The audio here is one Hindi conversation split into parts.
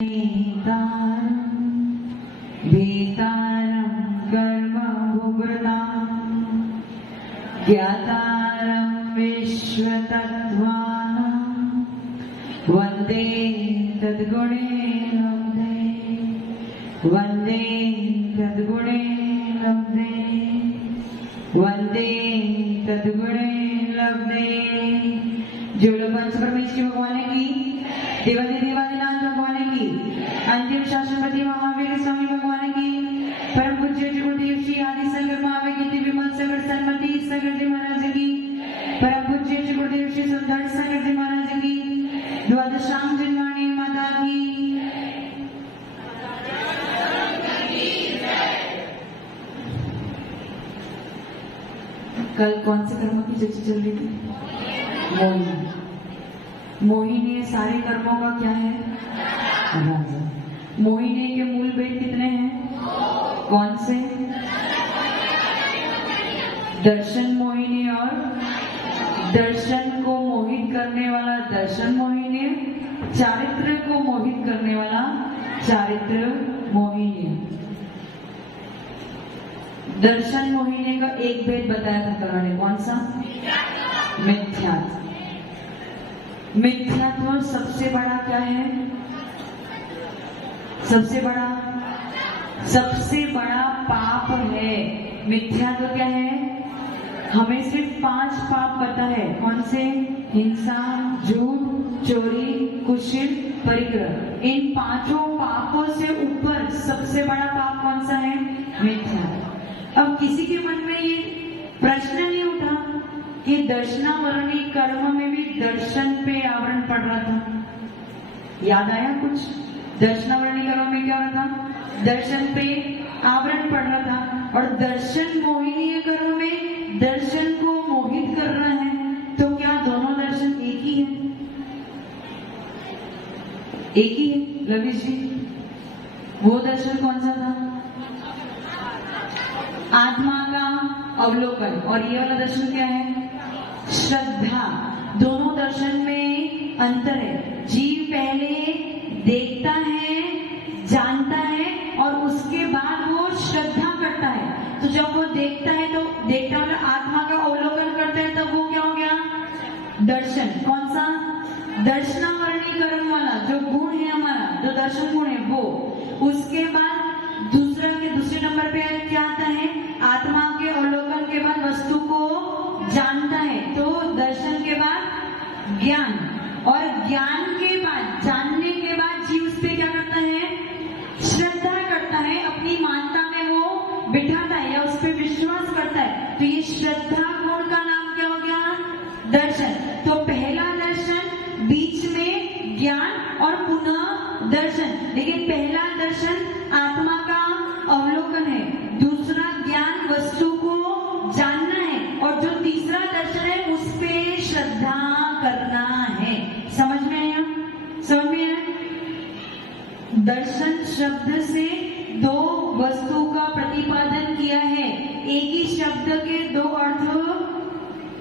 भीतारं कर्म भुभृतां ज्ञातारं विश्वतत्त्वानां वन्दे तद्गुणे लब्धे वन्दे तद्गुणे लब्धे वन्दे तद्गुणे लब्धे। जो लोग पंचपरमेश्वरी भगवान की देवादि देवादिनाथ भगवान की अंतिम शासनपति महावीर स्वामी भगवान की परम पूज्य गुरुदेव श्री आदि संगर महावीर विमल सागर सन्मति सागर जी महाराज की परम पूज्य गुरुदेव श्री सुंदर सागर जी महाराज की द्वादशांग जन्माणी माता की। कल कौन से कर्मों की चर्चा चल रही थी? मोहिनी। मोहिनी सारे कर्मों का क्या है? राजा। मोहिनी के मूल भेद कितने हैं? कौन से? दर्शन मोहिनी और दर्शन को मोहित करने वाला दर्शन मोहिनी, चारित्र को मोहित करने वाला चारित्र मोहिनी। दर्शन मोहिनी का एक भेद बताया था कल ने, कौन सा? मिथ्यात्व। मिथ्यात्व सबसे बड़ा क्या है? सबसे बड़ा पाप है। मिथ्यात्व क्या है? हमें सिर्फ 5 पाप पता है। कौन से? हिंसा, झूठ, चोरी, कुशिल, परिग्रह। इन 5 पापों से ऊपर सबसे बड़ा पाप कौन सा है? मिथ्यात्व। अब किसी के मन में ये प्रश्न नहीं उठा कि दर्शनावरणी कर्म में भी दर्शन पे आवरण पड़ रहा था? याद आया कुछ? दर्शनावरणी कर्म में क्या हो रहा था? दर्शन पे आवरण पड़ रहा था। और दर्शन मोहिनी कर्म में दर्शन को मोहित कर रहा है। तो क्या दोनों दर्शन एक ही है? एक ही है ललित जी। वो दर्शन कौन सा था? आत्मा का अवलोकन। और ये वाला दर्शन क्या है? श्रद्धा। दोनों दर्शन में अंतर है। जीव पहले देखता है, जानता है और उसके बाद वो श्रद्धा करता है। तो जब वो देखता है तो देखता मतलब आत्मा का अवलोकन करता है, तब वो क्या हो गया? दर्शन। कौन सा? दर्शनावरणी कर्म वाला जो गुण है हमारा, जो दर्शन गुण है वो। उसके बाद दूसरे नंबर पे क्या आता है? आत्मा के अवलोकन के बाद वस्तु को जानता है, तो दर्शन के बाद ज्ञान। और ज्ञान के बाद, जानने के बाद जीव उस पे क्या करता है? श्रद्धा करता है। अपनी मानता में वो बिठाता है या उस पे विश्वास करता है। तो ये श्रद्धा गुण का नाम क्या हो गया? दर्शन। तो पहला दर्शन, बीच में ज्ञान और पुनः दर्शन। लेकिन पहला दर्शन आत्मा का अवलोकन है, दूसरा ज्ञान वस्तु को जानना है, और जो तीसरा दर्शन है उस पे श्रद्धा करना है। समझ में आया? समझ में आया? दर्शन शब्द से 2 वस्तु का प्रतिपादन किया है। एक ही शब्द के 2 अर्थ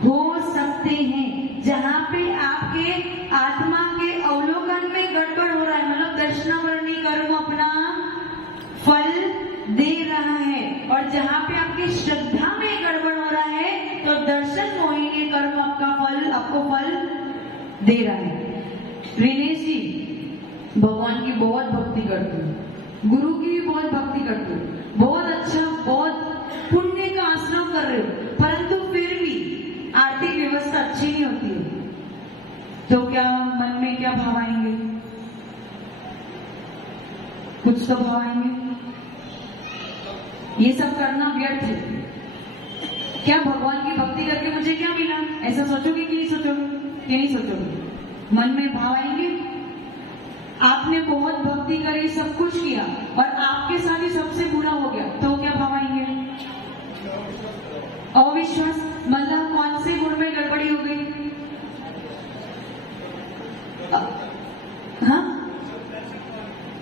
हो सकते हैं। जहां पे आपके आत्मा के अवलोकन में गड़बड़ हो रहा है, मतलब दर्शनावरणी कर्म अपना फल दे रहा है, और जहां पे आपकी श्रद्धा में गड़बड़ हो रहा है तो दर्शन मोहिनी कर्म आपको फल दे रहा है। रिनेश जी भगवान की बहुत भक्ति करते हो, गुरु की भी बहुत भक्ति करते हो, बहुत अच्छा, बहुत पुण्य का आश्रम कर रहे हो, परंतु फिर भी आर्थिक व्यवस्था अच्छी नहीं होती है। तो क्या मन में क्या भाव आएंगे? कुछ तो भाव आएंगे। ये सब करना व्यर्थ है। क्या भगवान की भक्ति करके मुझे क्या मिला? ऐसा सोचोगे कि नहीं सोचोगे? कि नहीं सोचोगे? मन में भाव आएंगे। आपने बहुत भक्ति करी, सब कुछ किया, और आपके साथ ही सबसे बुरा हो गया, तो क्या भाव आएंगे? अविश्वास। मतलब कौन से गुण में गड़बड़ी हो गई? हाँ,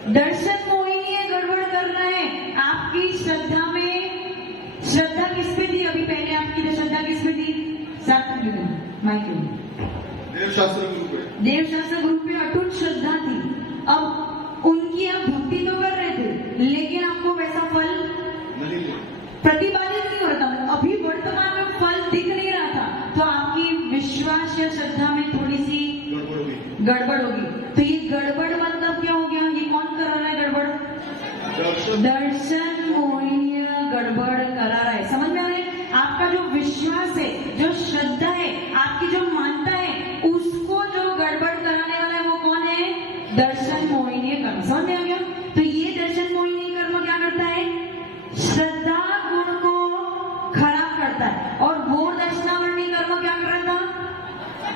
दर्शन मोहिनी गड़बड़ कर रहा है। आपकी श्रद्धा में, श्रद्धा किस पे थी? अभी पहले आपकी श्रद्धा किस पे थी? देवशास्त्र ग्रुप पे अटूट श्रद्धा थी। अब उनकी गड़बड़ होगी। तो ये गड़बड़ मतलब क्या हो गया? ये कौन करा रहा है गड़बड़? दर्शन मोहिनी गड़बड़ करा रहा है। समझ में आ रहा है? आपका जो विश्वास है, जो श्रद्धा है, आपकी जो मानता है, उसको जो गड़बड़ कराने वाला है वो कौन है? दर्शन मोहिनी कर्म। समझ में आ गया? तो ये दर्शन मोहिनी कर्म क्या करता है? श्रद्धा गुण को खराब करता है। और वो दर्शनावरणी कर्म क्या कर रहा था?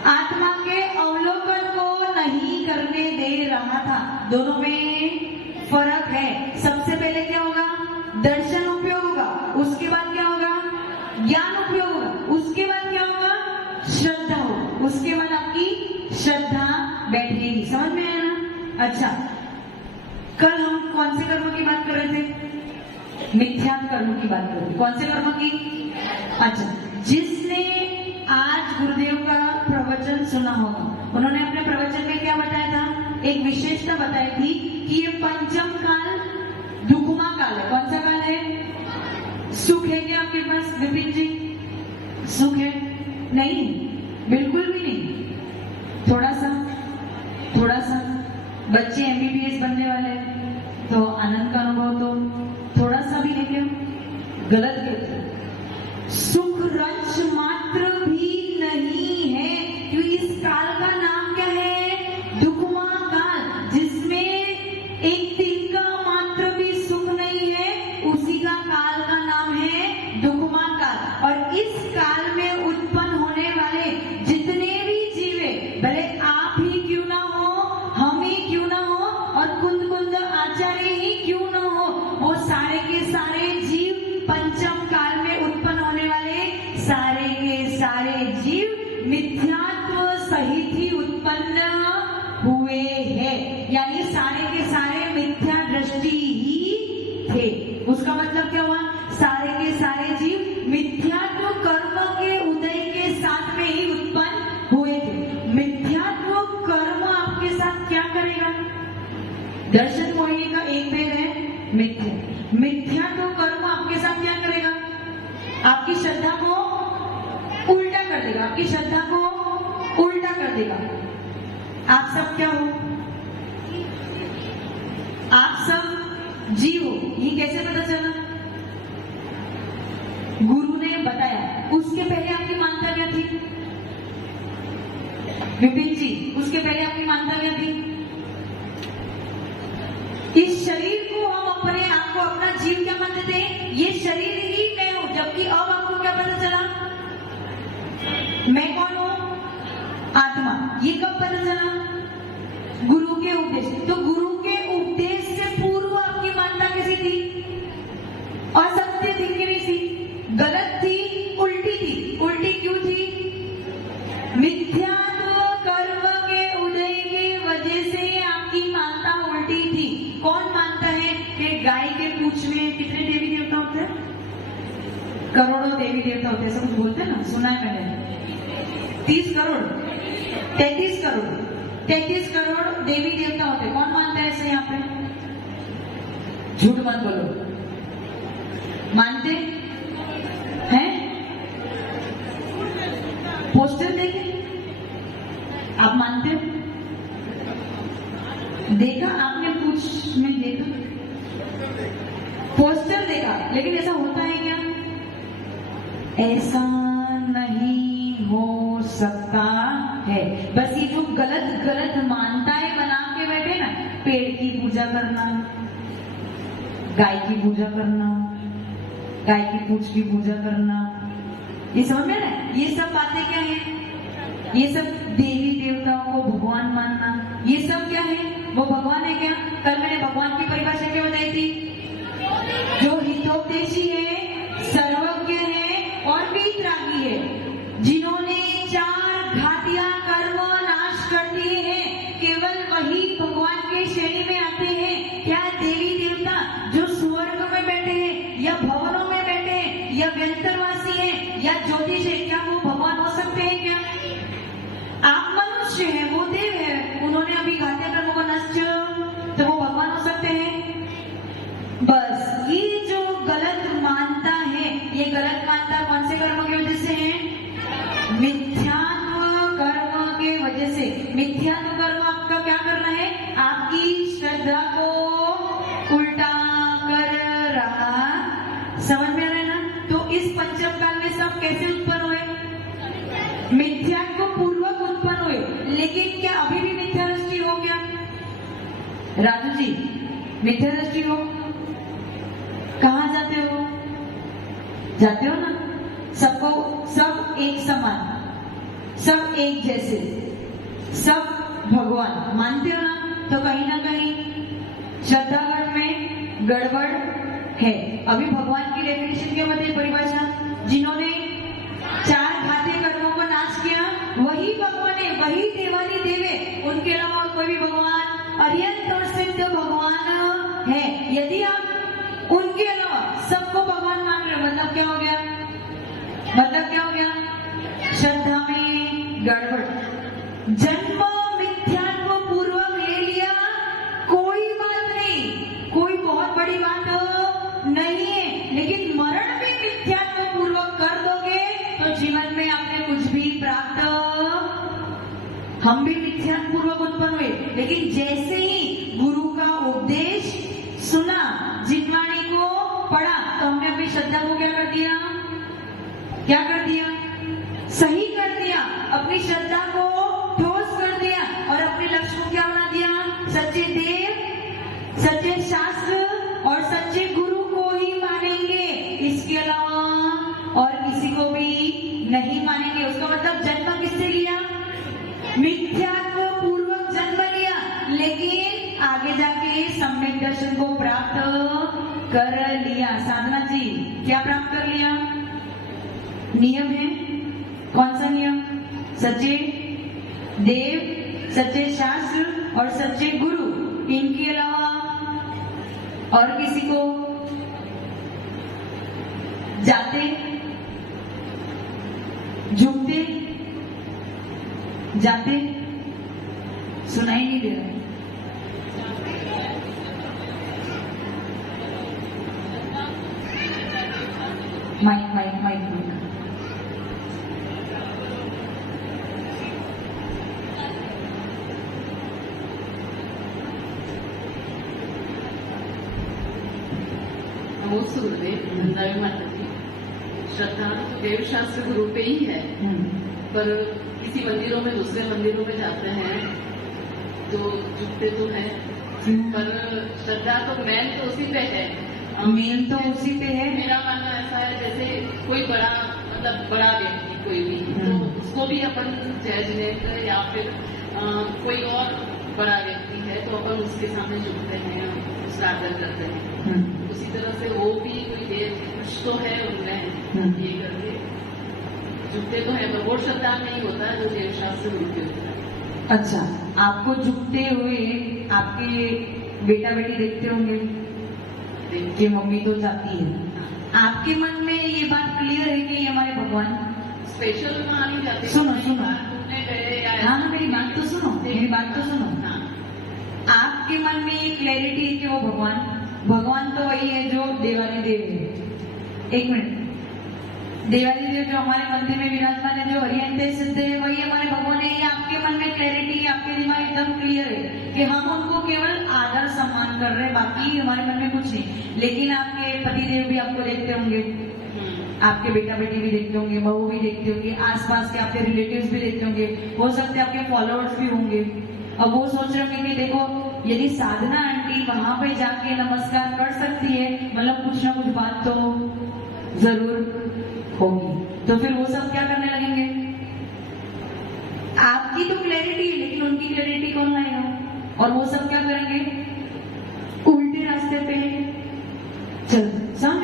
आत्मा के अवलोकन को नहीं करने दे रहा था। दोनों में फर्क है। सबसे पहले क्या होगा? दर्शन उपयोग होगा, उसके बाद क्या होगा? ज्ञान उपयोग होगा, उसके बाद क्या होगा? श्रद्धा हो, उसके बाद आपकी श्रद्धा बैठेगी। समझ में आया ना? अच्छा, कल हम कौन से कर्म की बात कर रहे थे? मिथ्या कर्म की बात कर रहे थे। कौन से कर्म की? अच्छा, जिसने आज गुरुदेव का प्रवचन सुना होगा, उन्होंने अपने प्रवचन में क्या बताया था? एक विशेषता बताई थी कि ये पंचम काल दुखमा काल है। कौन सा काल है? सुख है क्या आपके पास विपिन जी? सुख है? नहीं, बिल्कुल भी नहीं। थोड़ा सा बच्चे MBBS बनने वाले तो आनंद का अनुभव तो थोड़ा सा भी लेके गलत कहते। सुख रंच मात्र भी नहीं है, क्योंकि इस काल का नाम क्या है? दुखमा काल, जिसमें एक तिल का मात्र भी सुख नहीं है, उसी का काल का नाम है दुखमा काल। और इस काल में उत्पन्न होने वाले जितने भी जीव है, भले आप ही क्यों ना हो, हम ही क्यों ना हो, और कुंद आचार्य ही क्यों ना हो, वो सारे के सारे जीव, पंचम काल में उत्पन्न होने वाले सारे के सारे जीव मिथ्यात्व सहित ही उत्पन्न हुए हैं। यानी सारे के सारे मिथ्या दृष्टि ही थे। उसका मतलब क्या हुआ? सारे के सारे जीव मिथ्यात्व कर्म के उदय के साथ में ही उत्पन्न हुए थे। मिथ्यात्व कर्म आपके साथ क्या करेगा? दर्शन मोहिनी का एक भेद है मिथ्या। मिथ्यात्व कर्म आपके साथ क्या करेगा? आपकी श्रद्धा को उल्टा कर देगा, आपकी श्रद्धा को उल्टा कर देगा। आप सब क्या हो? आप सब जीव हो। ये कैसे पता चला? गुरु ने बताया। उसके पहले आपकी मान्यता क्या थी विपिन जी? उसके पहले आपकी मान्यता क्या थी? इस शरीर को हम अपने आप को अपना जीव क्या मानते थे? ये शरीर ही मैं हूं। जबकि अब आपको क्या पता चला? मैं कौन हूं? आत्मा। ये कब पता चला? गुरु के उपदेश। तो गुरु के उपदेश से पूर्व आपकी मान्यता कैसी थी? असत्य थी कि नहीं थी? गलत थी, उल्टी थी। उल्टी क्यों थी? मिथ्यात्व कर्म के उदय की वजह से आपकी मान्यता उल्टी थी। कौन मानता है कि गाय के पूंछ में कितने देवी देवता होते हैं? करोड़ों देवी देवता होते हैं। सब कुछ बोलते हैं ना, सुना है मैंने। 30 करोड़ 33 करोड़ 33 करोड़ देवी देवता होते हैं। कौन मानता है ऐसे? यहाँ पे झूठ मत बोलो। मानते हैं? पोस्टर देखे? आप मानते हो? देखा आपने? पूछ में देखा, पोस्टर देखा, लेकिन ऐसा होता है क्या? ऐसा नहीं हो सकता है। बस ये जो गलत गलत मान्यताएं बना के बैठे ना, पेड़ की पूजा करना, गाय की पूजा करना, गाय की पूंछ की पूजा करना, ये समझ में ना? ये सब बातें क्या है? ये सब देवी देवताओं को भगवान मानना, ये सब क्या है? वो भगवान है क्या? कल मैंने भगवान की परिभाषा क्या बताई थी? जो हितोपदेशी है, सर्वज्ञ है और वीतरागी है, जिन्होंने 4 घातिया कर्म नाश कर दिए हैं, केवल वही भगवान के श्रेणी में आते हैं। क्या देवी देवता जो स्वर्ग में बैठे हैं, या भवनों में बैठे हैं, या व्यंतरवासी हैं, या ज्योतिष है, क्या वो भगवान हो सकते हैं क्या? आप मनुष्य हैं, वो देव है, उन्होंने अभी घातिया कर्मों को नष्ट, तो वो भगवान हो सकते हैं? बस ये जो गलत मानता है, ये गलत मानता कौन से कर्म की वजह से है? मिथ्यात्व कर्म के वजह से। मिथ्यात्व कर्म श्रद्धा को उल्टा कर रहा। समझ में आ रहा है ना? तो इस पंचम काल में सब कैसे उत्पन्न हुए? मिथ्यात्व पूर्वक उत्पन्न हुए। लेकिन क्या अभी भी मिथ्या दृष्टि हो क्या? राजू जी, मिथ्या दृष्टि हो? कहाँ जाते हो? जाते हो ना? सबको, सब एक समान, सब एक जैसे, सब भगवान मानते हो ना? तो कहीं ना कहीं श्रद्धागण में गड़बड़ है। अभी भगवान की डेफिनेशन क्या बताइए, परिभाषा? जिन्होंने 4 घातीय कर्मों को नाश किया वही भगवान है, वही देवानी देवे, उनके अलावा कोई भी भगवान अत्यंत और सिद्ध भगवान है। यदि आप उनके अलावा सबको भगवान मान रहे हो, मतलब क्या हो गया? मतलब क्या हो गया? श्रद्धा में गड़बड़। जन्म मिथ्यात्व पूर्वक ले लिया, कोई बात नहीं, कोई बहुत बड़ी बात नहीं है। लेकिन मरण भी मिथ्यात्व पूर्वक कर दोगे तो जीवन में आपने कुछ भी प्राप्त। हम भी मिथ्यात्व पूर्वक उत्पन्न हुए, लेकिन जैसे ही गुरु का उपदेश सुना, जिनवाणी को पढ़ा, तो हमने अपनी श्रद्धा को क्या कर दिया? क्या कर दिया? सही कर दिया। अपनी श्रद्धा को ठोस कर दिया और अपने लक्ष्य को क्या बना दिया? सच्चे देव, सच्चे शास्त्र और सच्चे गुरु को ही मानेंगे, इसके अलावा और किसी को भी नहीं मानेंगे। उसका मतलब जन्म किससे लिया? मिथ्यात्व पूर्वक जन्म लिया, लेकिन आगे जाके सम्यक दर्शन को प्राप्त कर लिया। साधना जी, क्या प्राप्त कर लिया? नियम है। कौन सा नियम? सच्चे देव, सच्चे शास्त्र और सच्चे गुरु, इनके अलावा और किसी को जाते, झुकते, जाते सुनाई नहीं दे रहा। Mic mic mic mic. नमोस्तु गुरुदेव, वृंदावन माता जी। श्रद्धा तो देव शास्त्र गुरु पे ही है, पर किसी मंदिरों में, दूसरे मंदिरों में जाते हैं तो झुकते तो है, पर श्रद्धा तो मेन तो उसी पे है। मेन तो उसी पे है। मेरा मानना ऐसा है, जैसे कोई बड़ा, मतलब बड़ा व्यक्ति कोई भी, तो उसको भी अपन जज लेकर, या फिर कोई और बड़ा व्यक्ति है तो अपन उसके सामने झुकते हैं, उसका आदर करते हैं। उसी तरह से वो भी कोई देव कुछ तो है उनमें, ये करके झुकते तो है, पर वो श्रद्धा नहीं होता जो देव शास्त्र गुरु के होता है। अच्छा, आपको झुकते हुए आपके बेटा बेटी देखते होंगे कि मम्मी तो जाती है। आपके मन में ये बात क्लियर है कि ये हमारे भगवान स्पेशल कहाँ नहीं जाते? सुनो सुनो, हाँ, मेरी बात तो सुनो, मेरी बात तो सुनो। आपके मन में ये क्लैरिटी है कि वो भगवान तो वही है जो देवानी देव है। एक मिनट, देवानी देव जो हमारे मंदिर में विराजमान है, जो हरियंते सिद्ध है, वही हमारे भगवान है। ये आपके मन में क्लैरिटी, आपके दिमाग एकदम क्लियर है कि हम उनको केवल आदर सम्मान कर रहे हैं, बाकी हमारे मन में कुछ नहीं। लेकिन आपके पति देव भी आपको देखते होंगे, आपके बेटा बेटी भी देखते होंगे, बहू भी देखते होंगे, आसपास के आपके रिलेटिव्स भी देखते होंगे, हो सकते हैं आपके फॉलोअर्स भी होंगे। अब वो सोच रहे होंगे कि देखो, यदि साधना आंटी वहां पे जाके नमस्कार कर सकती है, मतलब कुछ ना कुछ बात तो जरूर होगी। तो फिर वो सब क्या करने लगेंगे? आपकी तो क्लैरिटी है, लेकिन उनकी क्लैरिटी कौन लाएगा? और वो सब क्या करेंगे? उल्टे रास्ते पे चल। समझ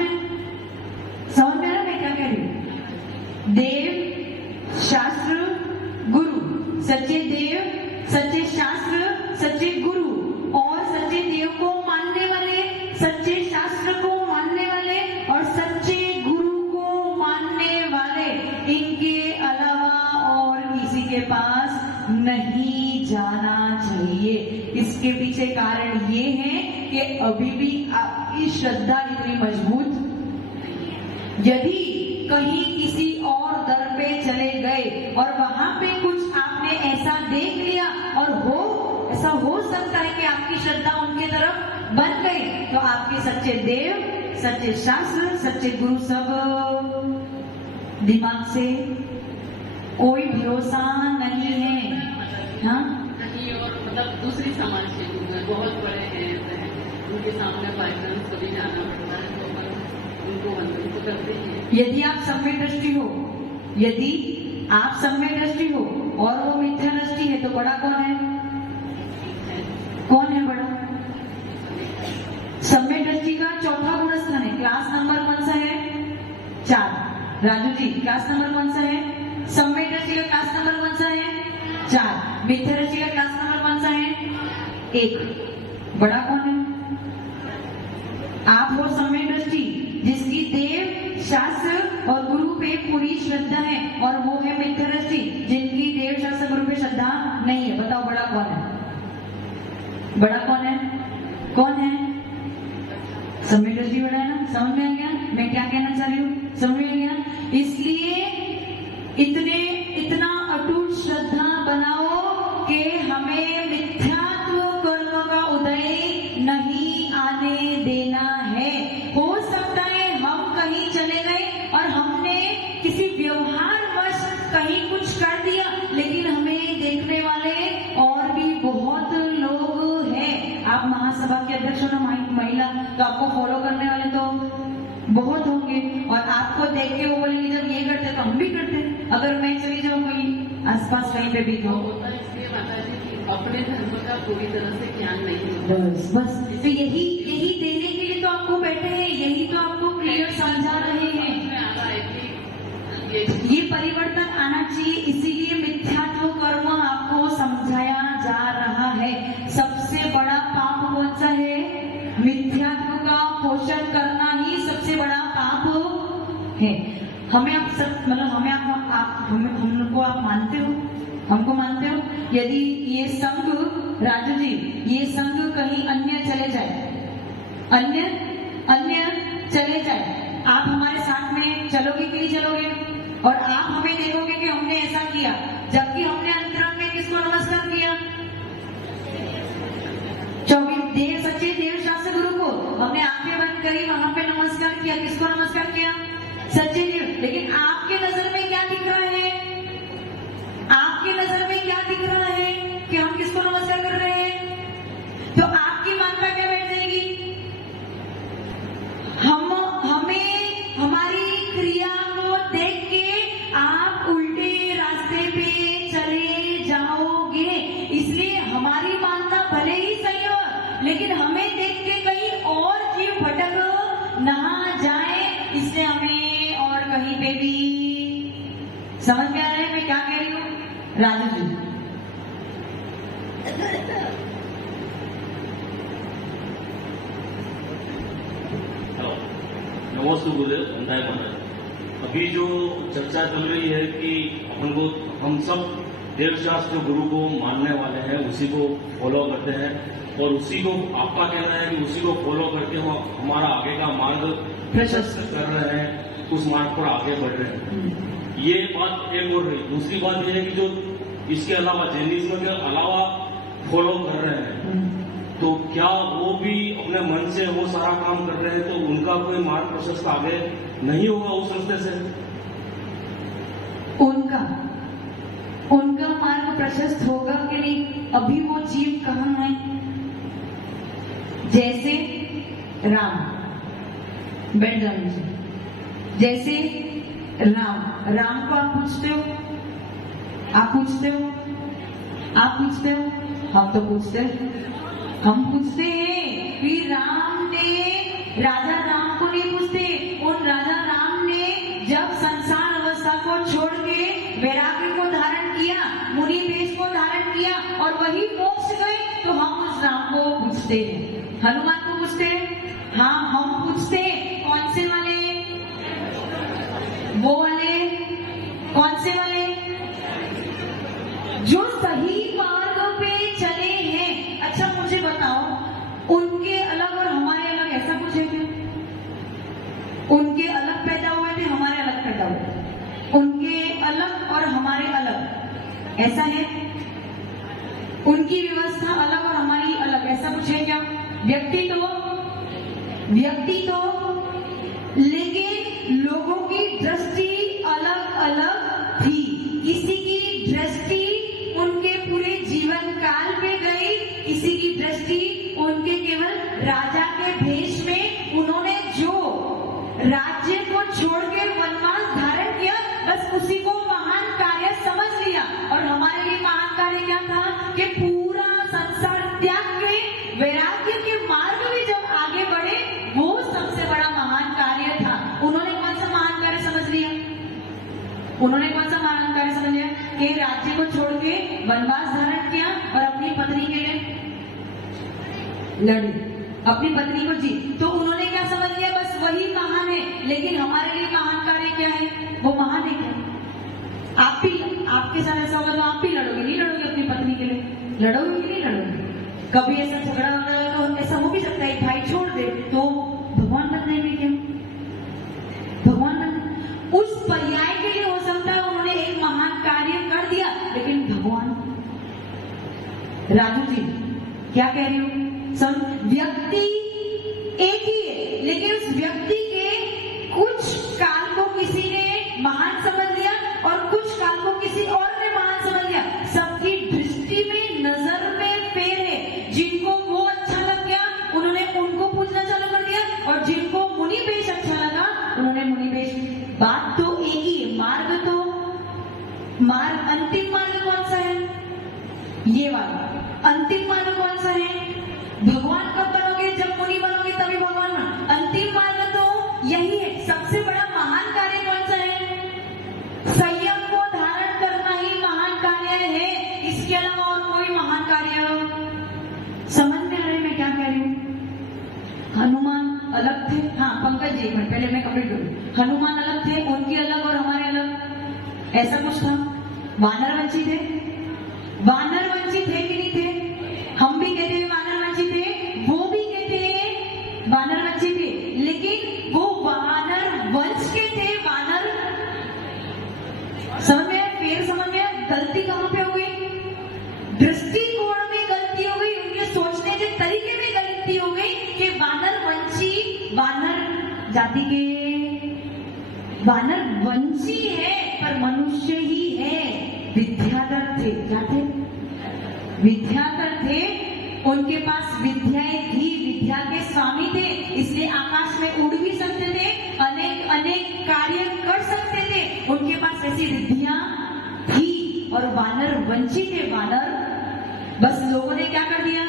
में आ रहा मैं क्या कह रही हूँ? देव शास्त्र गुरु, सच्चे देव, सच्चे शास्त्र, सच्चे गुरु और सच्चे देव को मानने वाले, सच्चे शास्त्र को मानने वाले और सच्चे गुरु को मानने वाले, इनके अलावा और किसी के पास नहीं जाना चाहिए। इसके पीछे कारण ये है कि अभी भी आपकी श्रद्धा इतनी मजबूत, यदि कहीं किसी और दर पे चले गए और वहां पे कुछ आपने ऐसा देख लिया और हो, ऐसा ऐसा हो सकता है कि आपकी श्रद्धा उनके तरफ बन गई, तो आपके सच्चे देव, सच्चे शास्त्र, सच्चे गुरु सब दिमाग से कोई भरोसा नहीं है। हाँ, नहीं, और मतलब दूसरी समाज के लोग हैं, बहुत बड़े हैं, उनके सामने पाइपलाइन कभी जाना पड़ता है तो अपन उनको वंदन तो करते ही हैं। यदि आप सम्य दृष्टि हो, यदि आप सम्य दृष्टि हो और वो मिथ्या दृष्टि है, तो बड़ा कौन है? कौन है बड़ा? सम्य दृष्टि का चौथा गुण स्थान है। क्लास नंबर कौन सा है? 4। राजू जी, क्लास नंबर कौन सा है? सम्य दृष्टि का क्लास नंबर कौन सा है? 4। मिथ्या दृष्टि का क्लास नंबर कौन सा है? 1। बड़ा कौन है? आप हो सम्य दृष्टि, जिसकी देव, शास्त्र और गुरु पे पूरी श्रद्धा है, और वो है मिथ्या दृष्टि, जिनकी देव, शास्त्र, गुरु पे श्रद्धा नहीं है। बताओ बड़ा कौन है? बड़ा कौन है? कौन है? सम्य दृष्टि बड़ा है ना? समझ में आ गया मैं क्या कहना चाह रही हूँ? समझ में आ गया? इसलिए इतना अटूट श्रद्धा बनाओ कि हमें मिथ्यात्व कर्म का उदय नहीं आने देना है। हो सकता है हम कहीं चले गए और हमने किसी व्यवहारवश कहीं कुछ कर दिया, लेकिन हमें देखने वाले और भी बहुत लोग हैं। आप महासभा के अध्यक्ष हो ना, महिला, तो आपको फॉलो करने वाले तो बहुत होंगे, और आपको देख के वो बोलेंगे जब ये करते तो हम भी करते। अगर मैं चली जाऊँ कहीं आसपास कहीं पे भी, तो होता है इसलिए माता जी कि अपने धर्म का पूरी तरह से ज्ञान नहीं होता। बस तो यही देने के लिए तो आपको बैठे हैं, यही तो आपको क्लियर समझा रहे हैं। ये परिवर्तन आना चाहिए, इसीलिए मिथ्यात्व कर्म आपको समझाया जा रहा है। सबसे बड़ा पाप कौन सा है? मिथ्यात्व का पोषण करना ही सबसे बड़ा पाप है। हमें आप सब, मतलब हमको आप मानते हो? हमको मानते हो? यदि ये संघ, राजू जी, ये संघ कहीं अन्य चले जाए, अन्य चले जाए, आप हमारे साथ में चलोगे कि नहीं चलोगे? और आप हमें देखोगे कि हमने ऐसा किया, जबकि हमने अंतरंग में किसको नमस्कार किया? 24 देव, सच्चे देव, शास्त्र, गुरु को हमने आंखें बंद करी, वहां पे नमस्कार किया। किसको नमस्कार किया? सच्चे देव। लेकिन आपके नजर में क्या दिख रहा है? आपके नजर में क्या दिख रहा है कि हम किसको नमस्कार कर रहे हैं? तो आपकी मान्यता क्या बैठ जाएगी? हमें हमारी क्रिया को देख के आप उल्टे रास्ते पे चले जाओगे। इसलिए हमारी मान्यता भले ही सही हो, लेकिन हमें देख के कहीं और जीव भटक ना जाए, इसलिए हमें और कहीं पे भी। समझ में आ रहा है मैं क्या कह रही हूँ? राजू जी, नमस्ते गुरुदेव, बंधाई महाराज। अभी जो चर्चा चल रही है कि हम सब देवशास्त्र गुरु को मानने वाले हैं, उसी को फॉलो करते हैं, और उसी को, आपका कहना है कि उसी को फॉलो करके हम हमारा आगे का मार्ग प्रशस्त कर रहे हैं, उस मार्ग पर आगे बढ़ रहे हैं। ये बात एक और है। दूसरी बात यह है कि जो इसके अलावा जैनिज्म के अलावा फॉलो कर रहे हैं, तो क्या वो भी अपने मन से वो सारा काम कर रहे हैं, तो उनका कोई मार्ग प्रशस्त आगे नहीं होगा उस रास्ते से? उनका मार्ग प्रशस्त होगा कि नहीं? अभी वो जीव कहाँ है? जैसे राम, बैठ जाने से, जैसे राम को आप पूछते हो, हम तो पूछते हैं। हम पूछते हैं कि राम ने, राजा राम को नहीं पूछते। उन राजा राम ने जब संसार अवस्था को छोड़ के वैराग्य को धारण किया, मुनि वेश को धारण किया और वही मोक्ष गए, तो हम उस राम को पूछते हैं। हनुमान को पूछते हैं? हाँ, हम पूछते हैं। कौन से वाले? वो वाले। कौन से वाले? जो सही मार्ग पे चले हैं। अच्छा मुझे बताओ, उनके अलग और हमारे अलग ऐसा कुछ है क्या? उनके अलग पैदा हुए थे, हमारे अलग पैदा हुए थे। उनके अलग और हमारे अलग, ऐसा है? उनकी व्यवस्था अलग व्यक्ति तो लेकिन लोगों की दृष्टि अलग अलग थी। किसी की दृष्टि उनके पूरे जीवन काल पे गई, किसी की दृष्टि उनके केवल राजा के भेष में उन्होंने जो राज्य को छोड़ के वनवास धारण किया, बस उसी को महान कार्य समझ लिया। और हमारे लिए महान कार्य क्या था कि पूरा संसार त्याग के वैराग्य के मार्ग में जब आगे बढ़े, वो सबसे बड़ा महान कार्य था। उन्होंने कौन सा महान कार्य समझ लिया? उन्होंने कौन सा महान कार्य समझ लिया कि राज्य को छोड़ के वनवास धारण किया और अपनी पत्नी के लिए लड़ी, अपनी पत्नी को जी। तो उन्होंने क्या समझ लिया? बस वही महान है। लेकिन हमारे लिए महान कार्य क्या है? वो महान है क्या? आप भी, आपके साथ ऐसा होगा तो आप भी लड़ोगे, नहीं लड़ोगे अपनी पत्नी के लिए? लड़ोगे कि नहीं लड़ोगे? कभी ऐसा झगड़ा होता है तो ऐसा हो भी सकता है भाई छोड़ दे, तो भगवान बन जाएंगे क्या? भगवान बन, उस पर्याय के लिए हो सकता है उन्होंने एक महान कार्य कर दिया। लेकिन भगवान, राजू जी क्या कह रही हो? व्यक्ति एक ही है, लेकिन उस व्यक्ति के कुछ काल को किसी ने महान समझ लिया और कुछ काल को किसी और ने महान समझ लिया। सबकी दृष्टि में, नजर में फेर है। जिनको वो अच्छा लग गया उन्होंने उनको पूजना चालू कर दिया, और जिनको मुनि वेश अच्छा लगा उन्होंने मुनि वेश। बात तो एक ही है, मार्ग अंतिम मार्ग कौन सा है? ये वाला अंतिम मार्ग कौन सा है? भगवान कब बनोगे? जब मुनि बनोगे तभी भगवान बनो। अंतिम मार्ग तो यही है। सबसे बड़ा महान कार्य कौन सा है? संयम को धारण करना ही महान कार्य है। इसके अलावा और कोई महान कार्य समझ में आ रही मैं क्या कह रही हूँ? हनुमान अलग थे। हाँ पंकज जी, पहले मैं कंप्लीट करूँ। हनुमान अलग थे, उनकी अलग और हमारे अलग, ऐसा कुछ था? वानरवंशी थे? वानरवंशी थे कि नहीं थे? हम भी कहते हैं वानरवंशी थे, वो भी कहते हैं वानरवंशी थे, लेकिन वो वानर वंश के थे। वानर समझ में, फिर समझ में गलती कहां पे हो गई? दृष्टिकोण में गलती हो गई, उनके सोचने के तरीके में गलती हो गई कि वानरवंशी, वानर जाति के वानरवंशी है पर मनुष्य ही है। विद्याधर थे, क्या थे? विद्याधर थे, उनके पास विद्याएं थी, विद्या के स्वामी थे, इसलिए आकाश में उड़ भी सकते थे, अनेक अनेक कार्य कर सकते थे, उनके पास ऐसी विद्या थी। और वानर वंशी थे। वानर, बस लोगों ने क्या कर दिया?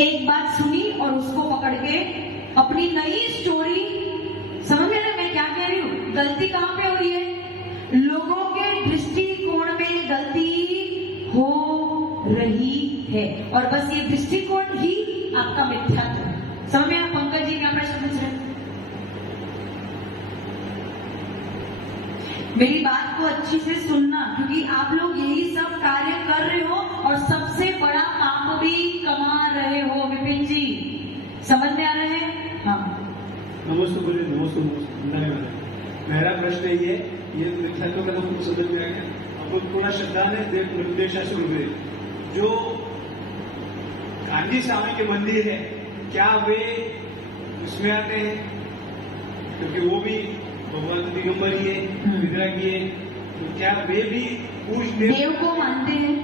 एक बात सुनी और उसको पकड़ के अपनी नई स्टोरी, समझ में ना मैं क्या कह रही हूँ? गलती कहां पे हो रही है? लोगों के दृष्टिकोण में गलती हो रही है, और बस ये दृष्टिकोण ही आपका मिथ्यात्व है। समझ में? आप पंकज जी क्या प्रश्न पूछ रहे हैं? मेरी बात को अच्छी से सुनना, क्योंकि आप लोग यही सब कार्य कर रहे हो और सबसे बड़ा पाप भी कमा रहे हो। विपिन जी समझ में आ रहे हैं? हाँ नमस्ते बोलिए। धन्यवाद। मेरा प्रश्न ये मिथ्यात्व का तो कुछ समझ में आ गया। अब थोड़ा श्रद्धा ने निर्देशास्त्र हुए जो गांधी स्वामी के मंदिर है, क्या वे उसमें आते हैं? क्योंकि वो भी भगवान दिगंबर ही है, विद्रागी है, तो क्या वे भी पूछ देव को मानते हैं?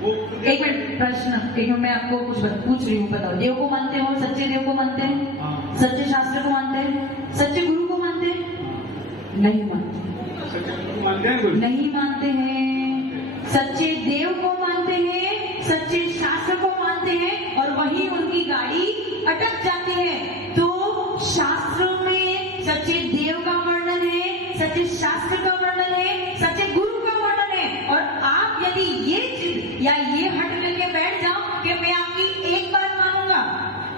वो एक मिनट, प्रश्न एक मिनट, मैं आपको कुछ पूछ रही हूँ, बताओ। देव को मानते हो? सच्चे देव को मानते हैं? हाँ। सच्चे शास्त्र को मानते हैं? सच्चे गुरु को मानते हैं? नहीं मानते। मानते हैं? नहीं मानते हैं। सच्चे देव को मानते हैं, सच्चे शास्त्र को मानते हैं, और वहीं उनकी गाड़ी अटक जाती है। तो शास्त्रों में सच्चे देव का वर्णन है, सच्चे शास्त्र का वर्णन है, सच्चे गुरु का वर्णन है, और आप यदि ये जिद या ये हट करके बैठ जाओ कि मैं आपकी एक बात मानूंगा,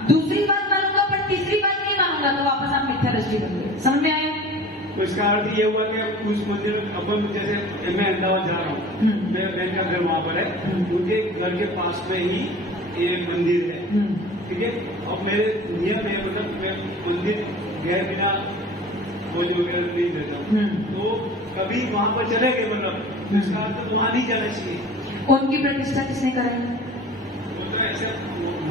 दूसरी बात मानूंगा पर तीसरी बात नहीं मानूंगा, तो वापस आप मिथ्या दृष्टि बन। समझ में आया? तो इसका अर्थ ये हुआ कि उस मंदिर, अपन जैसे मैं अहमदाबाद जा रहा हूँ, मेरे बहन का घर वहां पर है, उनके घर के पास में ही ये मंदिर है, ठीक है। अब मेरे नियम है, मतलब मैं मंदिर गए बिना भोज वगैरह नहीं देता हूँ, तो कभी वहां पर चले गए, मतलब इसका अर्थ वहां नहीं जाना चाहिए। उनकी प्रतिष्ठा किसने कराई? तो ऐसे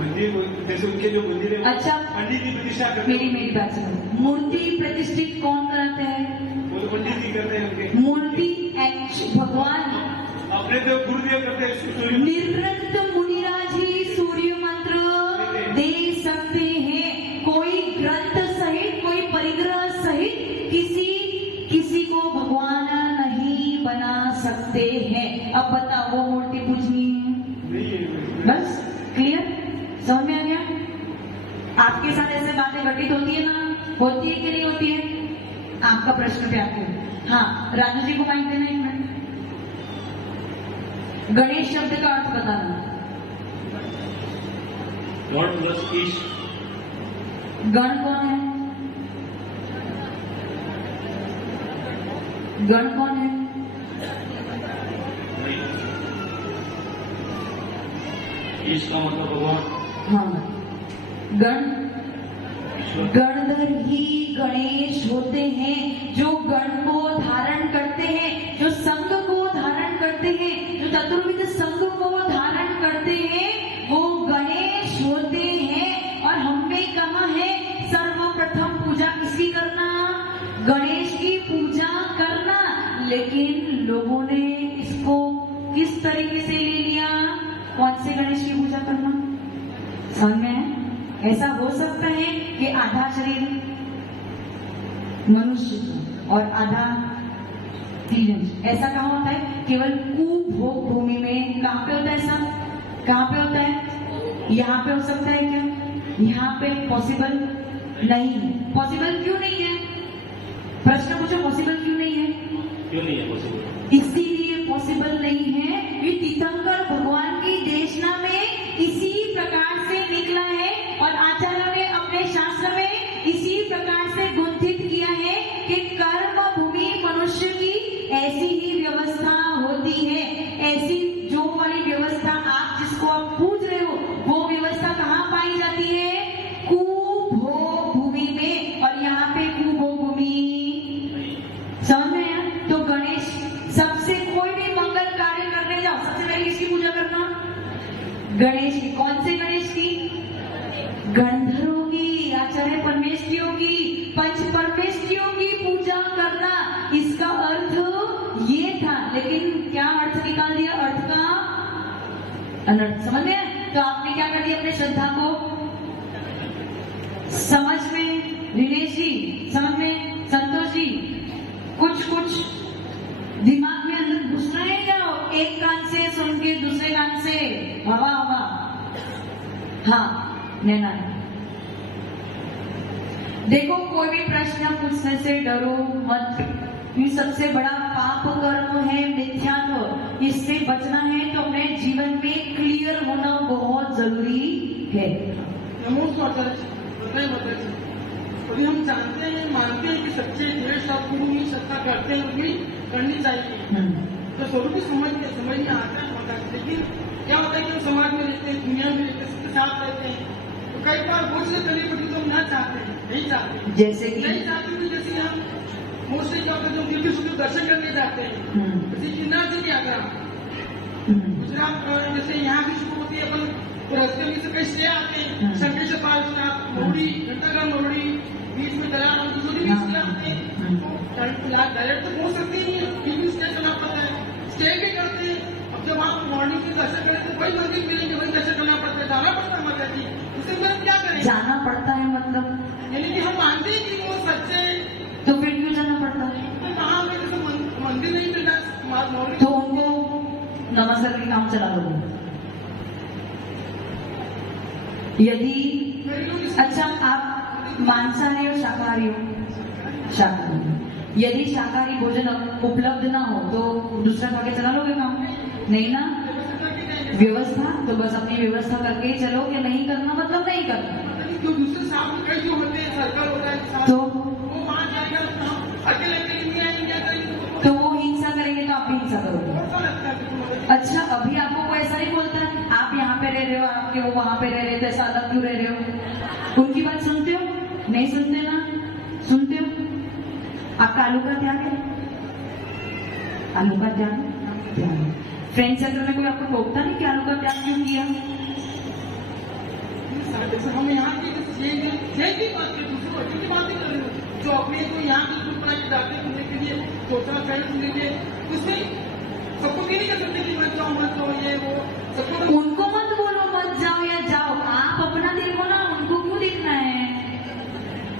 मंदिर जैसे उनके जो मंदिर है अच्छा, पंडित की प्रतिष्ठा करते हैं। मेरी बात सुनो, मूर्ति प्रतिष्ठित कौन कराते हैं? वो तो पंडित ही करते हैं उनके। मूर्ति भगवान अपने तो गुरुदेव करते हैं। निर्रक्त मुनिराज ही सूर्य मंत्र दे सकते हैं। कोई ग्रंथ सहित, कोई परिग्रह सहित किसी को भगवान नहीं बना सकते हैं। अब बताओ, वो मूर्ति पूजनी है? बस क्लियर, समझ में आ गया? आपके साथ ऐसे बातें घटित होती है ना, होती है कि नहीं होती है? आपका प्रश्न पे आते हैं। हाँ, राजू जी को माइक देना एक मिनट। गणेश शब्द का अर्थ बताना। गॉड प्लस ईश। गण कौन है? गण कौन है? ईश का मतलब भगवान। हाँ, गणधर ही गणेश होते हैं, जो गण को धारण करते हैं, जो संघ को धारण करते हैं, जो चतुर्विध संघ को धारण करते हैं, वो गणेश होते हैं। और हमने कहा है सर्वप्रथम पूजा किसकी करना? गणेश की पूजा करना। लेकिन लोगों ने इसको किस तरीके से ले लिया? कौन से गणेश की पूजा करना? समझ में है? ऐसा हो सकता है कि आधा शरीर मनुष्य और आधा तीन, ऐसा कहाँ होता है? केवल कुभोग भूमि में। कहाँ पे होता है ऐसा? कहाँ पे होता है? यहाँ पे हो सकता है क्या? यहाँ पे पॉसिबल नहीं है। पॉसिबल क्यों नहीं है? प्रश्न पूछो, पॉसिबल क्यों नहीं है? क्यों नहीं है पॉसिबल? इसीलिए पॉसिबल नहीं है कि तीर्थंकर भगवान की देशना में इसी प्रकार से निकला है और आचार्यों ने अपने शास्त्र में इसी प्रकार से गुंथित किया है कि कर्म भूमि मनुष्य की ऐसी ही व्यवस्था होती है। ऐसी जो वाली व्यवस्था आप जिसको आप पूछ रहे हो, वो व्यवस्था कहाँ पाई जाती है? कुभोग भूमि में। और यहाँ पे कुभोग भूमि समझ में आया? तो गणेश, सबसे कोई भी मंगल कार्य करने जाओ, सबसे पहले किसकी पूजा करना? गणेश की। कौन से गणेश की? गंधर्वों की, आचार्य परमेश्वरियों की, पंच परमेश्वरियों की पूजा करना। इसका अर्थ ये था, लेकिन क्या अर्थ निकाल दिया? अर्थ का अनर्थ। समझ में? तो आपने क्या कर दिया? अपने श्रद्धा को समझ में, दिनेश जी समझ में, संतोष जी कुछ दिमाग में अंदर घुस रहा है क्या? एक कान से सुन के दूसरे कान से हवा। हाँ नैना, देखो कोई भी प्रश्न पूछने से डरो मत। ये सबसे बड़ा पाप कर्म है मिथ्यात्व। इससे बचना है तो अपने जीवन में क्लियर होना बहुत जरूरी है। अभी हम जानते हैं, मानते हैं कि सच्चे देश और गुरु में श्रद्धा करते हैं, भी करनी चाहिए। तो स्वरूप भी समझ में आता है। लेकिन क्या होता है कि हम समाज में रहते हैं, दुनिया में रहते हैं, सबके साथ रहते हैं, तो कई बार बोझ से करने पर तो हम ना चाहते हैं, नहीं चाहते। जैसे कि नहीं चाहते कि जैसे हम मोस्टली क्या होता है, जो दिव्य सुख दर्शन करने जाते हैं, जैसे गिरनार जी की यात्रा, गुजरात जैसे यहाँ की शुरू होती है, अपन रास्ते में से कई स्टे आते हैं, शंकरेश्वर पार्क, मोड़ी, घंटाघर मोड़ी, बीच में दलाल जो भी स्टे आते हैं, तो डायरेक्ट तो पहुंच सकते नहीं है, फिर भी स्टे करना पड़ता है, स्टे भी करते हैं। अब जब आप मॉर्निंग में दर्शन करें तो वही मंदिर मिलेंगे, वही दर्शन करना पड़ता है, जाना पड़ता है। माता जी उससे हम क्या करें? जाना पड़ता है मतलब यानी कि हम मानते हैं कि वो सच्चे, तो फिर क्यों जाना पड़ता है? तो कहाँ में जैसे मंदिर नहीं मिल रहा, तो उनको नमस्कार के काम चला लो। यदि अच्छा आप मांसाहारी और शाकाहारी हो? शाकाहारी। यदि शाकाहारी भोजन उपलब्ध ना हो तो दूसरा करके चला लोगे काम? नहीं ना। व्यवस्था तो बस अपनी व्यवस्था करके चलो, कि नहीं करना मतलब नहीं करना। जो दूसरे साथ में कई जो होते हैं, सर्कल होता है, तो वो वहाँ जाएगा, अकेले इंडिया करेंगे, तो वो हिंसा करेंगे तो आप भी हिंसा करोगे। लगता है। अच्छा, अभी आपको कोई ऐसा नहीं बोलता है आप यहाँ पे रह रहे हो, आपके वो वहां पे रह रहे थे, ऐसा अलग क्यों रह रहे हो? उनकी बात सुनते हो? नहीं सुनते ना? सुनते हो? आपका आलू का त्याग है? आलू का त्याग फ्रेंड सर्कल में कोई आपको टोकता नहीं कि आलू का त्याग क्यों किया? जैसे हम यहाँ की सेम की बात करें, दूसरे बच्चों की बात नहीं कर रहे हो, जो अपने को यहाँ की स्कूल पढ़ाई डालते सुनने के लिए सोचना फ्रेंड सुनने के लिए, उसमें सबको भी नहीं कर सकते कि मत जाओ ये वो, सबको उनको मत बोलो मत जाओ या जाओ, आप अपना देखो ना, उनको क्यों देखना है?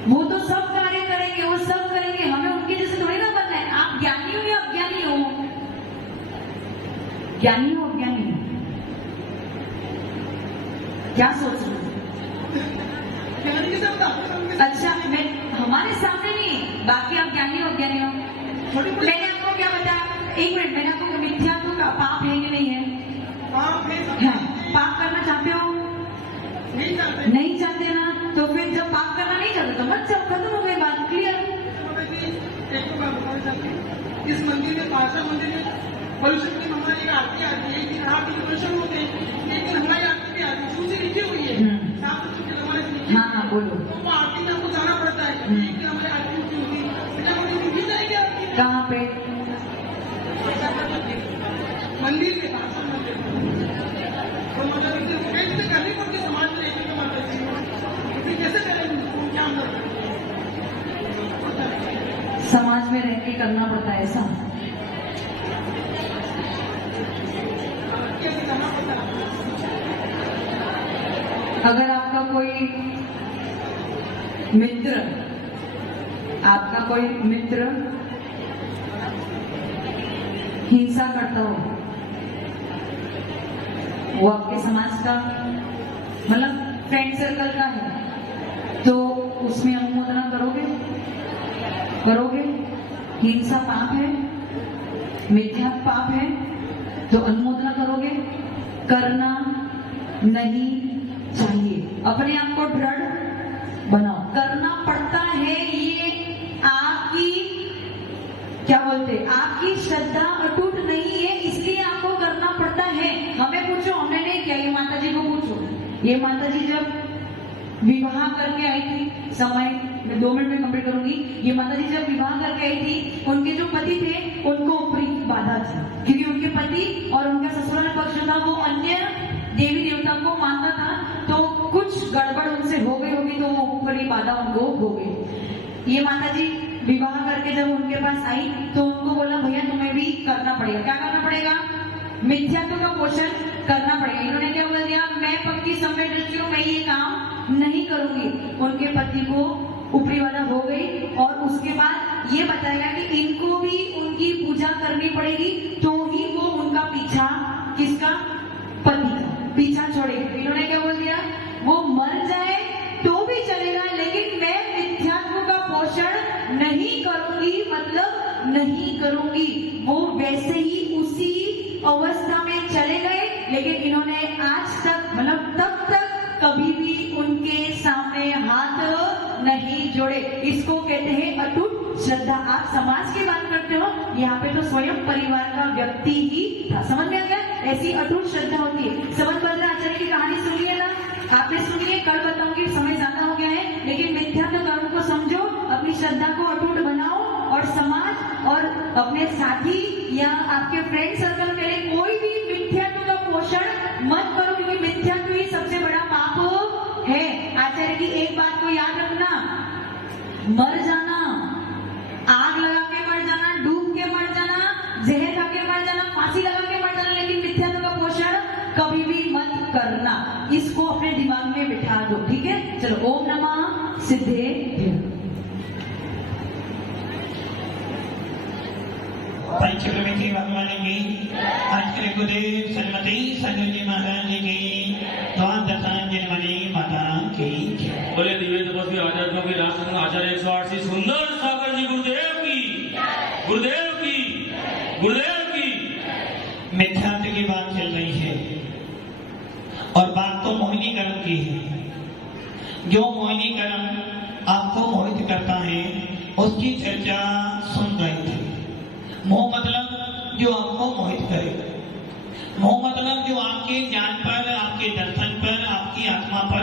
वो तो सब कार्य करेंगे, वो सब करेंगे, हमें उनके जैसे थोड़ी ना बनना है। आप ज्ञानी हो या अज्ञानी हो? ज्ञानी हो अज्ञानी हो? क्या सोच रहे हो? ज्ञानी के साथ अच्छा, मैं हमारे सामने नहीं, बाकी आप ज्ञानी हो अज्ञानी हो? मैंने आपको क्या बताया? एक मिनट, मैंने आपको मिथ्यात्व का पाप है कि नहीं है? हाँ, पाप करना चाहते हो? नहीं चाहते ना, तो फिर जब पाप करना नहीं चाहते तो मत जाओ, खत्म हो गई बात, क्लियर। एक तो बात बताना चाहती हूँ, इस मंदिर में पाशा मंदिर में भविष्य की हमारी एक आरती आती है, एक दिन आप दर्शन होते हैं, एक दिन हमारी आरती भी आती है, सूची लिखी हुई है, साफ सुथरे हमारे से लिखी। हाँ बोलो। तो वो आरती में आपको जाना पड़ता है, एक दिन हमारी आरती होती होती है, लिखी जाएगी आरती कहाँ पे? मंदिर में, पाशा मंदिर में। तो मतलब कैसे करनी पड़ती है समाज में रहने के मतलब फिर कैसे करेंगे, क्या अंदर समाज में रह के करना पड़ता है ऐसा? कैसे करना पड़ता है? अगर आपका कोई मित्र हिंसा करता हो, वो आपके समाज का मतलब फ्रेंड सर्कल का है, तो उसमें अनुमोदना करोगे? हिंसा पाप है, मिथ्या पाप है, तो अनुमोदना करोगे? करना नहीं चाहिए। अपने आप को दृढ़ बनाओ, करना पड़ता है, ये आपकी क्या बोलते, आपकी श्रद्धा अटूट नहीं है, इसलिए आपको करना पड़ता है। हमें पूछो, हमने नहीं किया, ये माता जी को पूछो। ये माता जी जब विवाह करके आई थी, समय मैं 2 मिनट में कंप्लीट करूंगी। ये माता जी जब विवाह करके आई थी, उनके जो पति थे उनको ऊपरी बाधा थी, क्योंकि उनके पति और उनका ससुराल पक्ष जो था वो अन्य देवी देवता को मानता था, तो कुछ गड़बड़ उनसे हो गई होगी, तो वो ऊपरी बाधा उनको हो गई। ये माता जी विवाह करके जब उनके पास आई तो उनको बोला, भैया तुम्हें भी करना पड़ेगा। क्या करना पड़ेगा? मिथ्यात्व का पोषण करना पड़ेगा। इन्होंने क्या बोल दिया, मैं पक्की समय दृष्टि हूँ, मैं ये काम नहीं करूंगी। उनके पति को ऊपरी बाधा हो गई, और उसके बाद ये बताया कि इनको भी उनकी पूजा करनी पड़ेगी, तो ही वो उनका पीछा, किसका? पति का पीछा छोड़ेगी। इन्होंने क्या बोल दिया, वो मर जाए तो भी चलेगा, लेकिन मैं मिथ्यात्व का पोषण नहीं करूंगी, मतलब नहीं करूंगी। वो वैसे ही उसी अवस्था में चले गए, लेकिन इन्होंने आज तक मतलब तब तक कभी भी उनके सामने हाथ नहीं जोड़े। इसको कहते हैं अटूट श्रद्धा। आप समाज की बात करते हो, यहाँ पे तो स्वयं परिवार का व्यक्ति ही था। समझ में आ गया? ऐसी अटूट श्रद्धा होती है। समझभद्र आचार्य की कहानी सुनिए ना, आपने सुनिए, कल बताऊंगी, समय ज्यादा हो गया है, लेकिन मिथ्यात्व कर्म को समझो, अपनी श्रद्धा को अटूट बनाओ, और समाज और अपने साथी या आपके फ्रेंड सर्कल के लिए कोई भी मिथ्यात्व का पोषण मत करो, क्योंकि मिथ्यात्व ही सबसे बड़ा पाप है। आचार्य की एक बात को याद रखना, मर जाना, आग लगा के मर जाना, डूब के मर जाना, जहर खा के मर जाना, फांसी लगा के मर जाना, लेकिन मिथ्यात्व का पोषण कभी भी मत करना। इसको अपने दिमाग में बिठा दो, ठीक है? चलो, ओम नमः सिद्धेभ्यो। पंचक्रमी भगवान की आचार्य गुरुदेव श्रीमती संजय महाराज की द्वादशांजलि माता की। बोले दिव्य तपस्वी आचार्यों की राष्ट्र आचार्य 108 सुंदर सागर जी गुरुदेव की, गुरुदेव की, गुरुदेव की। मिथ्यात्व की बात चल रही है, और बात तो मोहिनी कर्म की है। जो मोहिनी कर्म आपको मोहित करता है, उसकी चर्चा सुन रही थी। मोह मतलब जो आपको मोहित करे, मोह मतलब जो आपके ज्ञान पर, आपके दर्शन पर, आपकी आत्मा पर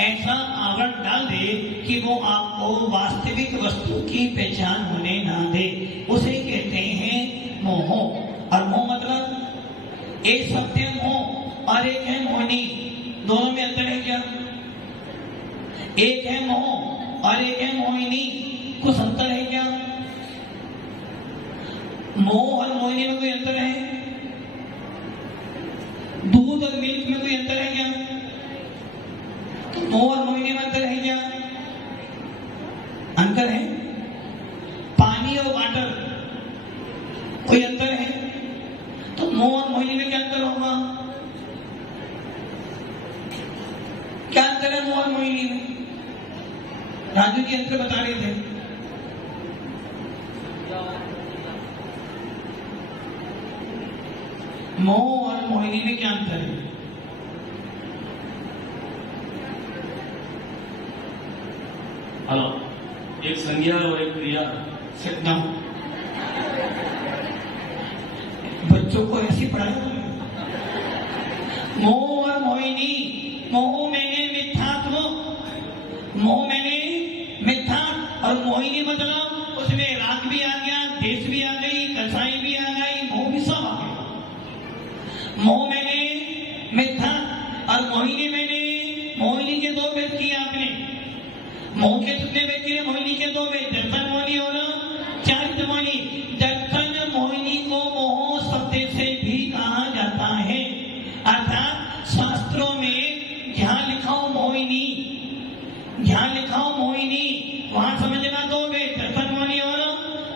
ऐसा आवरण डाल दे कि वो आपको वास्तविक वस्तु की पहचान होने ना दे, उसे कहते हैं मोह। और मोह मतलब एक सत्य मोह और एक है मोहिनी, दोनों में अंतर है क्या? एक है मोह और एक है मोहिनी, कुछ अंतर है क्या? मोह और मोहिनी में कोई अंतर है? दूध और मिल्क में कोई अंतर है क्या? तो मोह और मोहिनी में अंतर है क्या? अंतर है। पानी और वाटर कोई अंतर है? तो मोह और मोहिनी में क्या अंतर होगा? क्या अंतर है मोह और मोहिनी में? राजू जी अंतर बता रहे थे। मोह और मोहिनी में क्या अंतर है? हेलो, एक संज्ञा और एक क्रिया। सकता हूं बच्चों को ऐसी पढ़ाई। मोह और मोहिनी, मोह मैंने मिथ्यात्व, मोह मैंने मिथ्या और मोहिनी मतलब उसमें राग भी आ गया, देश भी आ गई, कसाई भी आ गई, मोह भी सब आ गया। मोह मैंने मिथ्या और मोहिनी मैंने, मोहिनी के दो भेद किए आपने। मोह के कितने भेद किए? मोहिनी के दो भेद, दर्शन मोहिनी और चारित्र मोहिनी। दर्शन मोहिनी को मोह शब्द से भी कहा जाता है, अर्थात शास्त्रों में जहां लिखा हो मोहिनी, जहां लिखा हो मोहिनी वहां समझना दो भेद, दर्शन मोहिनी और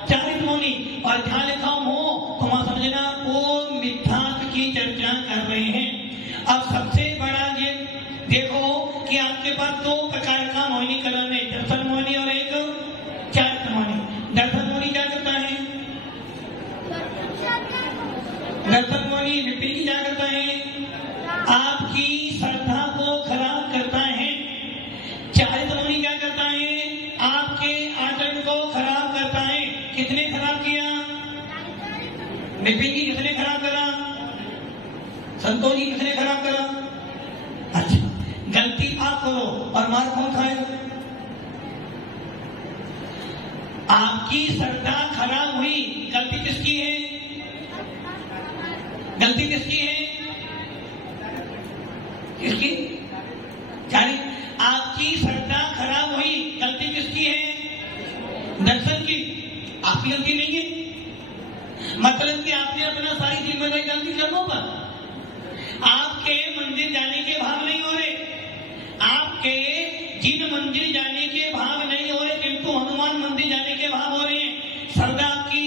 चारित्र मोहिनी। और जहां लिखा हो मोह तो वहां समझना वो मिथ्यात्व की चर्चा कर रहे हैं। अब सबसे बड़ा ये देखो कि आपके पास दो प्रकार का मोहिनी कलम है, दर्शन मोहिनी और एक चारित्र मोहिनी। दर्शन मोहिनी क्या करता है? दर्शन मोहिनी विपरीत की क्या करता है? आपकी श्रद्धा को खराब करता है। चारित्र मोहिनी क्या करता है? आपके आचरण को खराब करता है। किसने खराब किया? विपिन जी किसने खराब करा? संतोष जी किसने खराब करा? अच्छा, गलती आप करो और मार कौन खाएगा? आपकी श्रद्धा खराब हुई, गलती किसकी है? गलती किसकी है? किसकी? यानी आपकी श्रद्धा खराब हुई, गलती किसकी है? दर्शन की। आपकी गलती नहीं है, मतलब कि आपने अपना सारी जिम्मेदारी गलती कर्मों पर। आपके मंदिर जाने के भाव नहीं हो रहे, आपके जिन मंदिर जाने के भाव नहीं हो रहे, किंतु हनुमान मंदिर जाने के भाव हो रहे हैं। श्रद्धा आपकी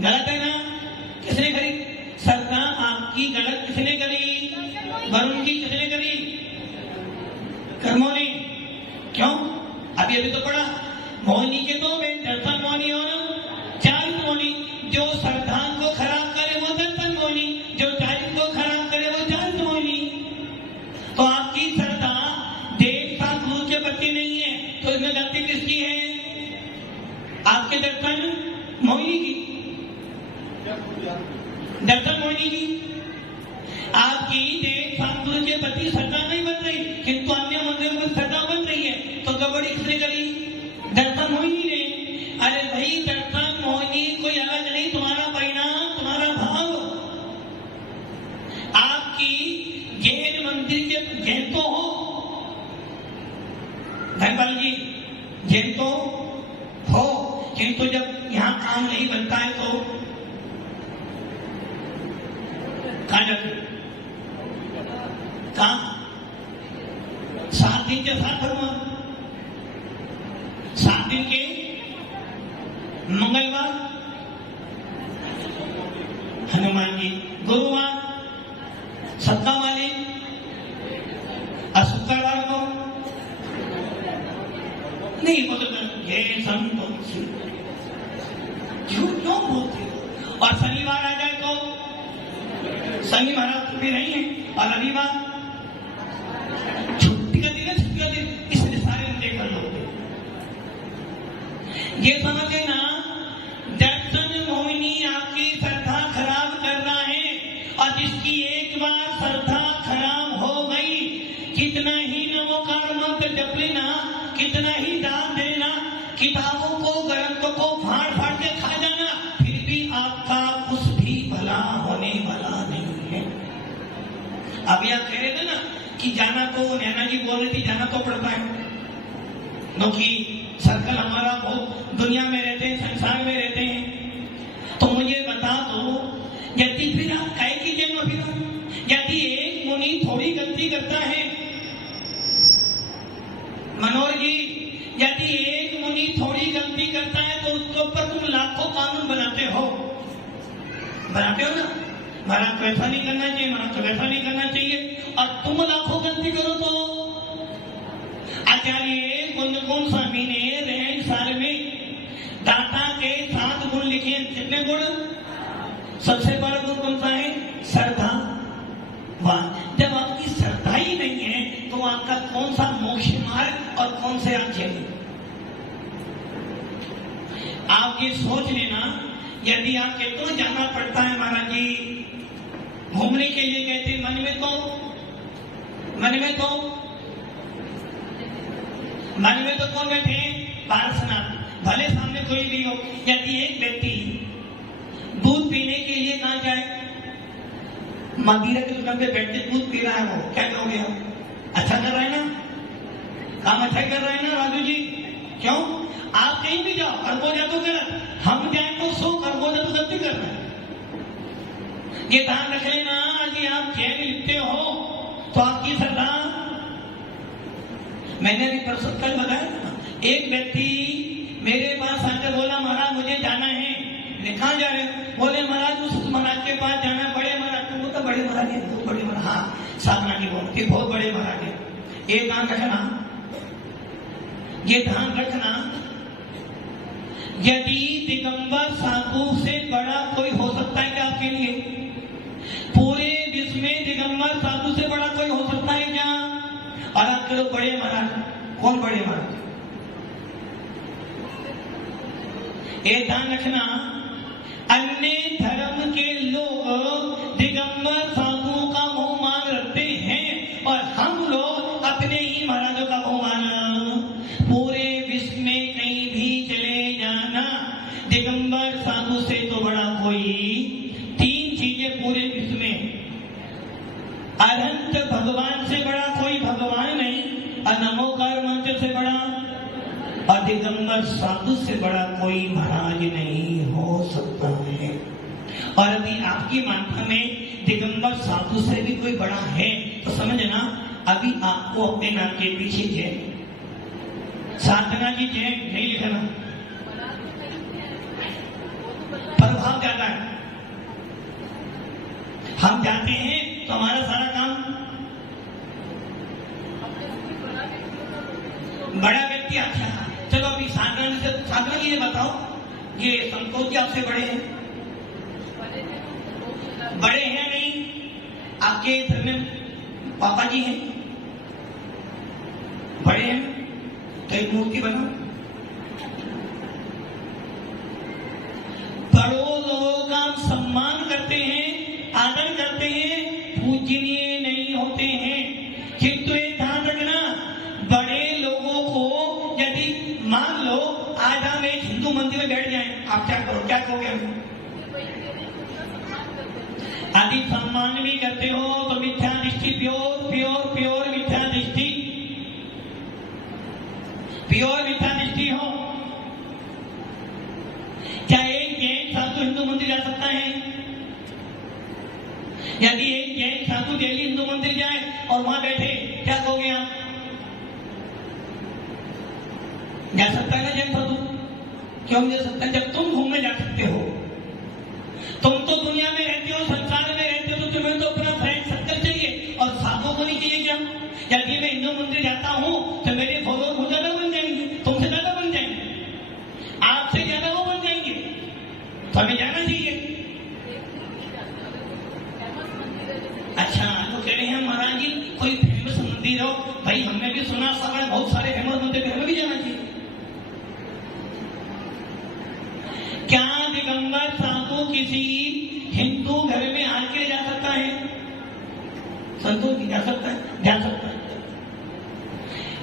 गलत है ना? किसने करी श्रद्धा? आपकी गलत किसने करी? वरुण की किसने करी? कर्मों ने। क्यों? अभी तो पढ़ा, मोहिनी के दो में दर्शन मोहिनी और चारित्र मोहिनी। जो श्रद्धा को खराब करे वो दर्शन मोहिनी, जो चारित्र को खराब करे वो चारित्र मोहिनी। तो आपकी श्रद्धा देव का गुरु के प्रति नहीं है, तो इसमें गलती किसकी है? आपके दर्शन मोहिनी की, दर्शन मोहिनी की। आपकी देव का गुरु के प्रति श्रद्धा नहीं बन रही, किंतु अन्य मंदिरों में श्रद्धा बन रही है, तो गड़बड़ी किसने करी? दर्शन मोहिनी ने। अरे भाई, दर्शन मोहिनी कोई अलग नहीं, तुम्हारा परिणाम, तुम्हारा भाव। आपकी जैन मंदिर के जैन तो हो धनपाल जी, जैन तो हो, किंतु जब यहाँ काम नहीं बनता है तो कहाँ जाते? कहाँ? 7 दिन के साथ भरमा, 7 दिन के मंगलवार हनुमान जी, गुरुवार सत्ता वाले, और शुक्रवार को नहीं बोलते झूठ क्यों बोलते? और शनिवार आ जाए तो शनि महाराज भी नहीं है, और रविवार छुट्टी का दिन है, छुट्टी का दिन, इसलिए सारे मुद्दे कर लो। ये समझ लेना, दर्शन मोहिनी आपकी श्रद्धा खराब कर रहा है, और जिसकी एक बार श्रद्धा खराब हो गई, कितना ही नमोकार मंत्र जप लेना, कितना ही दान देना, किताबों को ग्रंथों को फाड़ फाड़ के खा जाना, फिर भी आपका कुछ भी भला होने वाला नहीं है। अभी आप कह रहे थे ना कि जाना को, नैना जी बोल रही थी जाना तो पड़ता है, क्योंकि सर्कल हमारा बहुत दुनिया में रहते हैं, संसार में रहते हैं। तो मुझे बता दो, यदि फिर आप काय की जन्म फिर यदि एक मुनि थोड़ी गलती करता है, मनोहर जी, यदि एक मुनि थोड़ी गलती करता है तो उसके ऊपर तुम लाखों कानून बनाते हो ना? महाराज तो ऐसा नहीं करना चाहिए, महाराज तो वैसा नहीं करना चाहिए, और तुम लाखों गलती करो तो आचार्य कुंदकुंज स्वामी ने रहन सार में दाता के 7 गुण लिखे। कितने गुण? सबसे बड़ा गुण कौन सा है? श्रद्धा। वाह, जब आपकी श्रद्धा ही नहीं है तो आपका कौन सा मोक्ष मार्ग और कौन से आप चले? आप ये सोच लेना, यदि आप कहते हो जाना पड़ता है महाराज जी घूमने के लिए, कहते मन में तो कौन बैठे? पार्षनाथ। भले सामने कोई भी हो, यदि एक व्यक्ति दूध पीने के लिए कहाँ जाए, मदिरा की दुकान पे बैठ के दूध पी रहा है, वो क्या कहोगे आप? अच्छा कर रहा है ना, काम अच्छा कर रहा है ना राजू जी? क्यों? आप कहीं भी जाओ, खरगोजा तो गलत, हम जाए तो 100, खरगोजा तो गलती कर रहे हैं। ये ध्यान रख लेना, यदि आप जैन लिखते हो तो आपकी श्रद्धा। मैंने भी परसों कल बताया ना, एक व्यक्ति मेरे पास आकर बोला महाराज मुझे जाना है। कहाँ जा रहे हो? बोले महाराज उस महाराज के पास जाना है, बड़े महाराज। तुम तो बड़े महाराज है, बहुत बड़े महाराज। हाँ, साधना की बोलती बहुत बड़े महाराज है। ये ध्यान रखना, ये ध्यान रखना, यदि दिगंबर साधु से बड़ा कोई हो सकता है क्या आपके लिए? पूरे विश्व में दिगंबर साधु से बड़ा कोई हो सकता है क्या? और आप करो बड़े महाराज। कौन बड़े महाराज? एक ध्यान रखना, अन्य धर्म के लोग दिगंबर साधुओं का मोह मान रखते हैं और हम लोग अपने ही महाराजों का मोह मान। पूरे विश्व में कहीं भी चले जाना, दिगंबर साधु से तो बड़ा कोई। 3 चीजें पूरे विश्व में, अनंत भगवान से बड़ा कोई भगवान नहीं, और नमोकार मंत्र से बड़ा, और दिगंबर साधु से बड़ा कोई महाराज नहीं हो सकता है। और यदि आपकी मान्यता में दिगंबर साधु से भी कोई बड़ा है तो समझना, अभी आपको अपने नाम के पीछे जय साधना की जय नहीं लिखना, प्रभाव ज्यादा है। हम जाते हैं तो हमारा सारा काम, बड़ा व्यक्ति। अच्छा चलो अभी साधना की ये बताओ, ये संतोष जी आपसे बड़े हैं? बड़े हैं नहीं? आपके घर में पापा जी हैं? बड़े हैं तो एक मूर्ति बनाओ। बड़ों लोगों का सम्मान करते हैं, आदर करते हैं, पूजनीय नहीं होते हैं। किंतु एक ध्यान रखना, बड़े लोगों को यदि मान लो आज हम एक हिंदू मंदिर में बैठ जाएं, आप क्या करो? क्या कहोगे? यदि सम्मान भी करते हो तो मिथ्या दृष्टि, प्योर मिथ्या दृष्टि, प्योर मिथ्या दृष्टि हो। क्या एक जैन साधु हिंदू मंदिर जा सकता है? यदि एक जैन साधु दिल्ली हिंदू मंदिर जाए और वहां बैठे, क्या कहोगे आप? जा सकता है ना जैन साधु? क्यों नहीं जा सकता? जब तुम घूमने जा सकते हो, तुम तो दुनिया में रहते हो, संसार में रहते हो, तो तुम्हें तो अपना फ्रेंड सर्कल चाहिए, और साधुओं को नहीं चाहिए क्या? यदि मैं हिंदू मंदिर जाता हूं तो मेरे फॉलोअर बहुत ज्यादा बन जाएंगे, तुमसे ज्यादा बन जाएंगे, आपसे ज्यादा वो बन जाएंगे, तो हमें जाना चाहिए। अच्छा तो कह रहे हैं महाराज जी कोई फेमस मंदिर हो, भाई हमने भी सुना सब बहुत सारे फेमस मंदिर, हमें भी जाना चाहिए। क्या दिगंबर साधु किसी हिंदू घर में आके जा सकता है? संतोष जी जा सकता है? जा सकता है।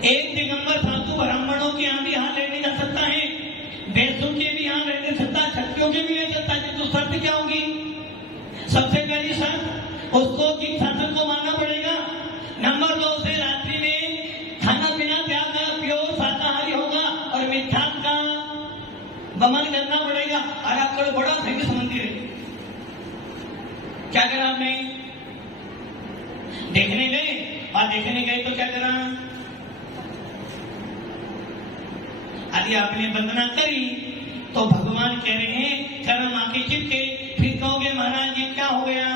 एक दिगंबर साधु ब्राह्मणों के यहाँ भी हाथ लेने जा सकता है, वैश्यों के भी यहाँ रहने सकता है, क्षत्रियों के भी ले सकता है। तो शर्त क्या होगी? सबसे पहली शर्त उसको जिन शासन को मानना पड़ेगा। नंबर 2 से रात्रि में खाना पीना त्याग कर प्योर शाकाहारी होगा। गमन करना पड़ेगा। और आपका बड़ा फेमस मंदिर है, क्या करा आपने? देखने गए, और देखने गए तो क्या करा? यदि आपने वंदना करी तो भगवान कह रहे हैं कर्म आके चिपके, फिर कहोगे महाराज जी क्या हो गया?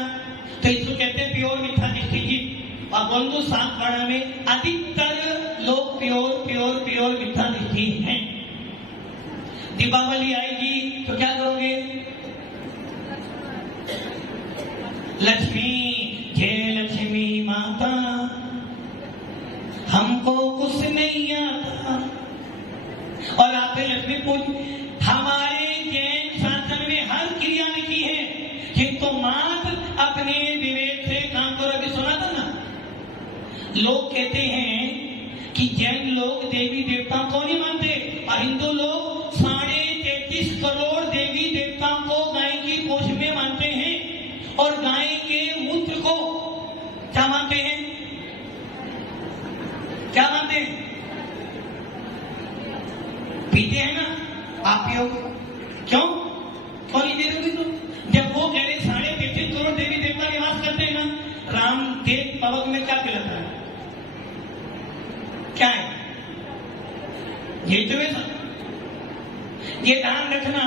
तो इसको कहते हैं प्योर मिथ्या दृष्टि जी। और बंधु 7 वर्णों में अधिकतर लोग प्योर मिथ्या दृष्टि हैं। दीपावली आएगी तो क्या करोगे? लक्ष्मी जय लक्ष्मी माता, हमको कुछ नहीं आता। और आप लक्ष्मी पूज, हमारे जैन शासन में हर क्रिया लिखी है कि तो मात्र अपने विवेक से काम करो। अभी सुना था ना, लोग कहते हैं कि जैन लोग देवी देवताओं को नहीं मानते, और हिंदू लोग 33.5 करोड़ देवी देवताओं को गाय की पूंछ में मानते हैं, और गाय के मूत्र को क्या मानते हैं? क्या मानते हैं? पीते हैं ना, आप पियोगे क्यों? क्यों नहीं दे रहे? तो जब वो कह रहे 33.5 करोड़ देवी देवता निवास करते हैं ना, रामदेव पवक में क्या पिलाता है? क्या है ये? तो ये ध्यान रखना।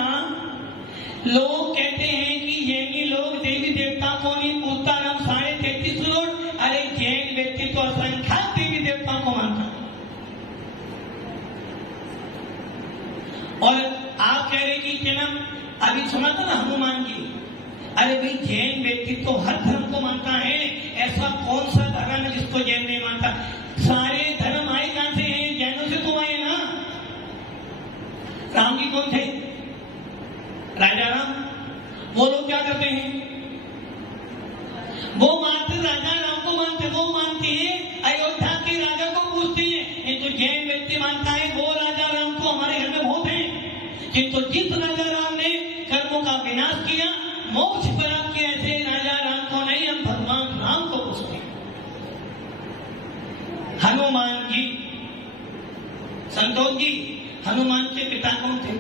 लोग कहते हैं कि जैनी लोग देवी देवता को नहीं पूछता, हम 33.5 करोड़। अरे जैन व्यक्ति तो असंख्यात देवी देवताओं को मानता। और आप कह रहे कि जन्म, अभी सुना था ना हनुमान जी। अरे भाई जैन व्यक्ति तो हर धर्म को मानता है, ऐसा कौन सा धर्म है जिसको जैन नहीं मानता? सारे धर्म आए कहां से हैं? जैनों से तो आए ना। राम जी कौन थे? राजा राम। वो लोग क्या करते हैं? वो मात्र राजा राम को मानते, वो मानते हैं अयोध्या के राजा को पूछते हैं। ये तो जैन व्यक्ति मानता है वो राजा राम को हमारे घर में बहुत है, किंतु जिस राजा राम ने कर्मों का विनाश किया, मोक्ष प्राप्त किया, ऐसे राजा राम को नहीं, हम भगवान राम को पूछते हैं। हनुमान जी, संतोष जी, हनुमान के पिता कौन थे?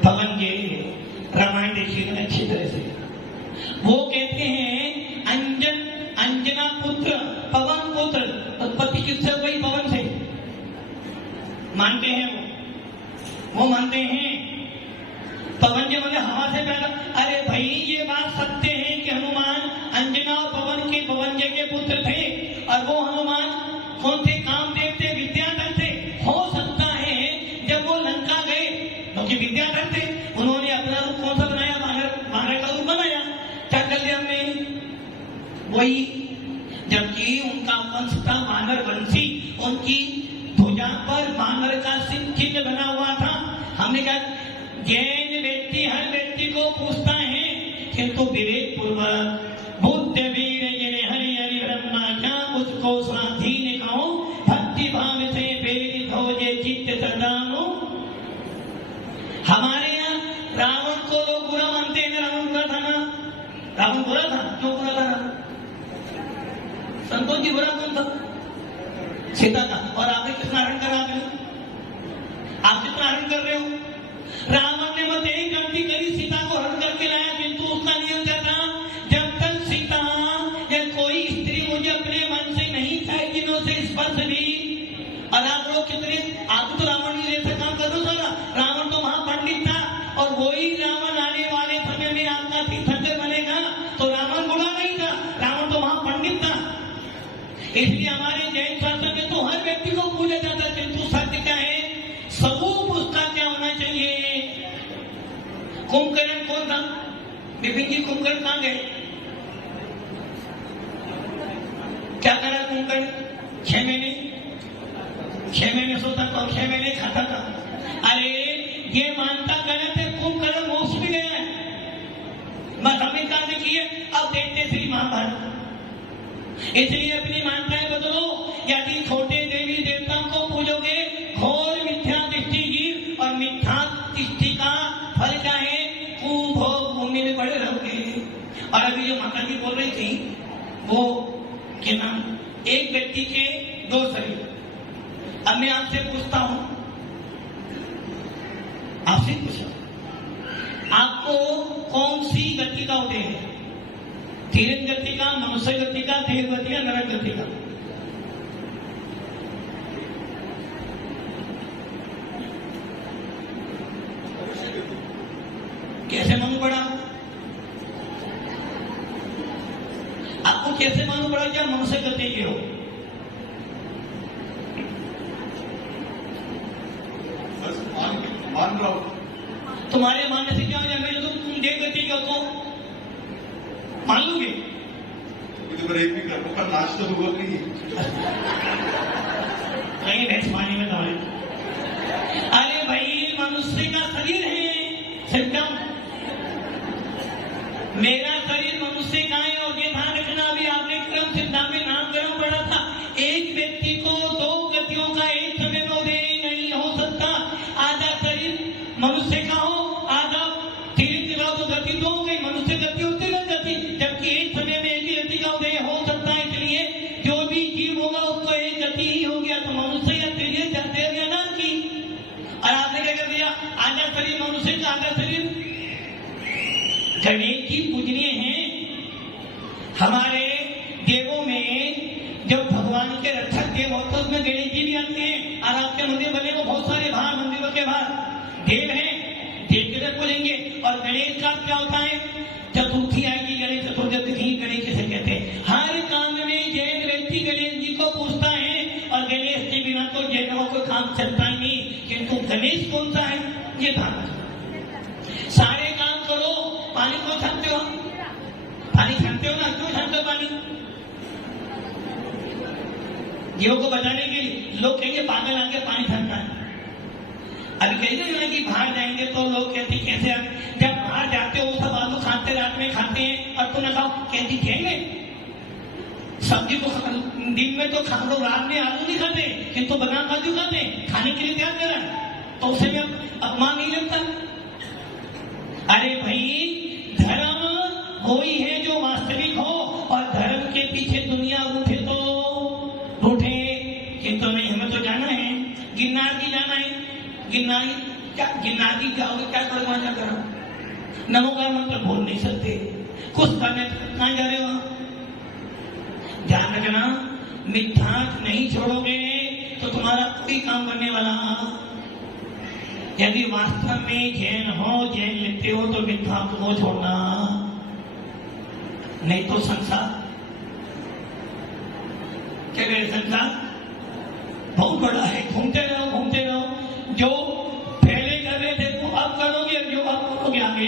पवन जी, रामायण देखिए अच्छी तरह से। वो कहते हैं अंजना पुत्र, पवन पुत्र, उत्पत्ति किससे हुई? पवन से। मानते हैं वो मानते हैं पवन जी मतलब हवा से पैदा। अरे भाई ये बात सत्य है कि हनुमान अंजना और पवन जी के पुत्र थे। और वो हनुमान कौन थे? कामदेव थे, विद्याधर थे। हो सकता है जब वो लंका गए, क्योंकि विद्याधर थे, उन्होंने अपना रूप कौन सा बनाया? वानर का रूप बनाया। क्या कर लिया हमने? वही, जबकि उनका वंश था वानर वंशी, उनकी भुजा पर वानर का चिन्ह बना हुआ था। हमने कहा जैन व्यक्ति हर व्यक्ति को पूछता है, किंतु विवेक पूर्वक बुद्ध वीर जिन्हें हरि हरि ब्रह्मा क्या उसको स्वाधीन कहो, भक्ति भाव से प्रेरित हो जे चित्त सदानो। हमारे यहाँ रावण को लोग बुरा मानते हैं ना। रावण बुरा था ना? रावण बुरा था। क्यों बुरा था? संतोष जी बुरा कौन था? सीता का। और आपने कितना हरण करा? आप कितना हरण कर रहे हो? रावण ने मत एक गलती करी, सीता को हरण करके लाया, किंतु उसका नियम क्या था? जब तक सीता या कोई स्त्री मुझे अपने मन से नहीं चाहे जिन्हों से स्पर्श दी। और आप लोग कितने, आप तो रावण ने जैसा काम कर दो सारा। रावण तो महापंडित था, और वही रावण आने वाले समय में आपका तीर्थंकर बनेगा। तो रावण बुरा नहीं था, रावण तो महापंडित था। इसलिए हमारे जैन शास्त्र में तो हर व्यक्ति को पूजा जाता है, किंतु सत्य क्या है? स्वरूप उसका क्या होना चाहिए? कुंभकर्ण कौन था? विपिन जी कुंभकर्ण कहां गए? क्या करा कुंभकर्ण? 6 महीने सोता था और 6 महीने खाता था। अरे ये मानता गलत है, कुंभकर्ण मोक्ष भी गया है। बस हमें कहा देखिए, अब देखते श्री महाभारत। इसलिए अपनी मान्यताएं बदलो। यदि छोटे देवी देवताओं को पूजोगे, घोर मिथ्या दृष्टि गिर, और मिथ्या दृष्टि का फल क्या है? कुभोग भूमि में पड़े रहोगे। और अभी जो माता जी बोल रही थी, वो क्या नाम, एक व्यक्ति के 2 शरीर। अब मैं आपसे पूछता हूं, आपसे पूछा, आपको कौन सी गति का उदय है? तीर्थ गति का, मनुष्य गति का, देव गति का, नरक गति का? कैसे मालूम पड़ा? आपको कैसे मालूम पड़ा क्या मनुष्य गति के हो? मान रहा हूं। तुम्हारे मानने से क्या हो जाएगा? जो तुम देव गति के हो तो मान लोगे? तो मेरा एक भी कर लो, कल नाच तो होगा नहीं। कहीं भैंस पानी में दौड़े। अरे भाई, मनुष्य का शरीर है सिस्टम, मेरा शरीर मनुष्य का है। और ये ध्यान रखना, अभी आपने क्रम सिद्धांत में नामकरण पढ़ा था, एक व्यक्ति को दो गतियों का एक समय में उदय नहीं हो सकता। आधा शरीर मनुष्य का हो, आधा तीर्थ का, तो गति दो हो गई, मनुष्य गति होती है गति, जबकि एक समय में एक ही गति का उदय हो सकता है। इसलिए जो भी जीव होगा उसको एक गति ही हो गया, तो मनुष्य या तीर्थ देव या नाम की। और आपने क्या कर दिया? आधा शरीर मनुष्य का, आधा शरीर गणेश जी पूजनीय हैं। हमारे देवों में जब भगवान के रक्षक देव होते हैं उसमें गणेश जी भी आते हैं। और आपके मंदिर बने को बहुत सारे बाहर मंदिरों के बाहर देव हैं, देव के तरफ बोलेंगे। और गणेश का क्या होता है? चतुर्थी आएगी, गणेश चतुर्थी, गणेश किसे कहते हैं? हर काम में जैन व्यक्ति गणेश जी को पूछता है, और गणेश के बिना तो जैनों को काम चलता ही नहीं। किंतु गणेश कौन सा है ये ध्यान रखो। सारे काम करो, पानी क्यों छानते हो? पानी छानते हो ना, क्यों छानते हो पानी? जीवों को बचाने के लिए। लोग कहेंगे पागल आके पानी छानता है। अभी कहेंगे ना कि बाहर जाएंगे तो लोग कहते कैसे आ? जब बाहर जाते हो सब आलू खाते, रात में खाते हैं, और तुम खाओ कहती जाएंगे सब्जी को दिन में तो खा लो, रात में आलू नहीं खाते, किंतु बना काजू खाते, खाने के लिए तैयार करा, तो उसे भी अपमान नहीं लगता। अरे भाई, धर्म वही है जो वास्तविक हो, और धर्म के पीछे दुनिया रूठे तो रूठे, किंतु नहीं, हमें तो जाना है, गिरनार की जाना है। गिरनारी क्या, गिरनार की जाओगे क्या करोगे? क्या करो? नमोकार मंत्र बोल नहीं सकते, कुछ करने कहाँ जा रहे हो? ध्यान रखना, मिथ्यार्थ नहीं छोड़ोगे तो तुम्हारा कोई काम करने वाला। यदि वास्तव में जैन हो, जैन लेते हो, तो मिथ्यात्व को छोड़ना, नहीं तो संसार क्या कहे? संसार बहुत बड़ा है, घूमते रहो घूमते रहो। जो पहले कर रहे थे वो अब करोगे, जो अब करोगे आगे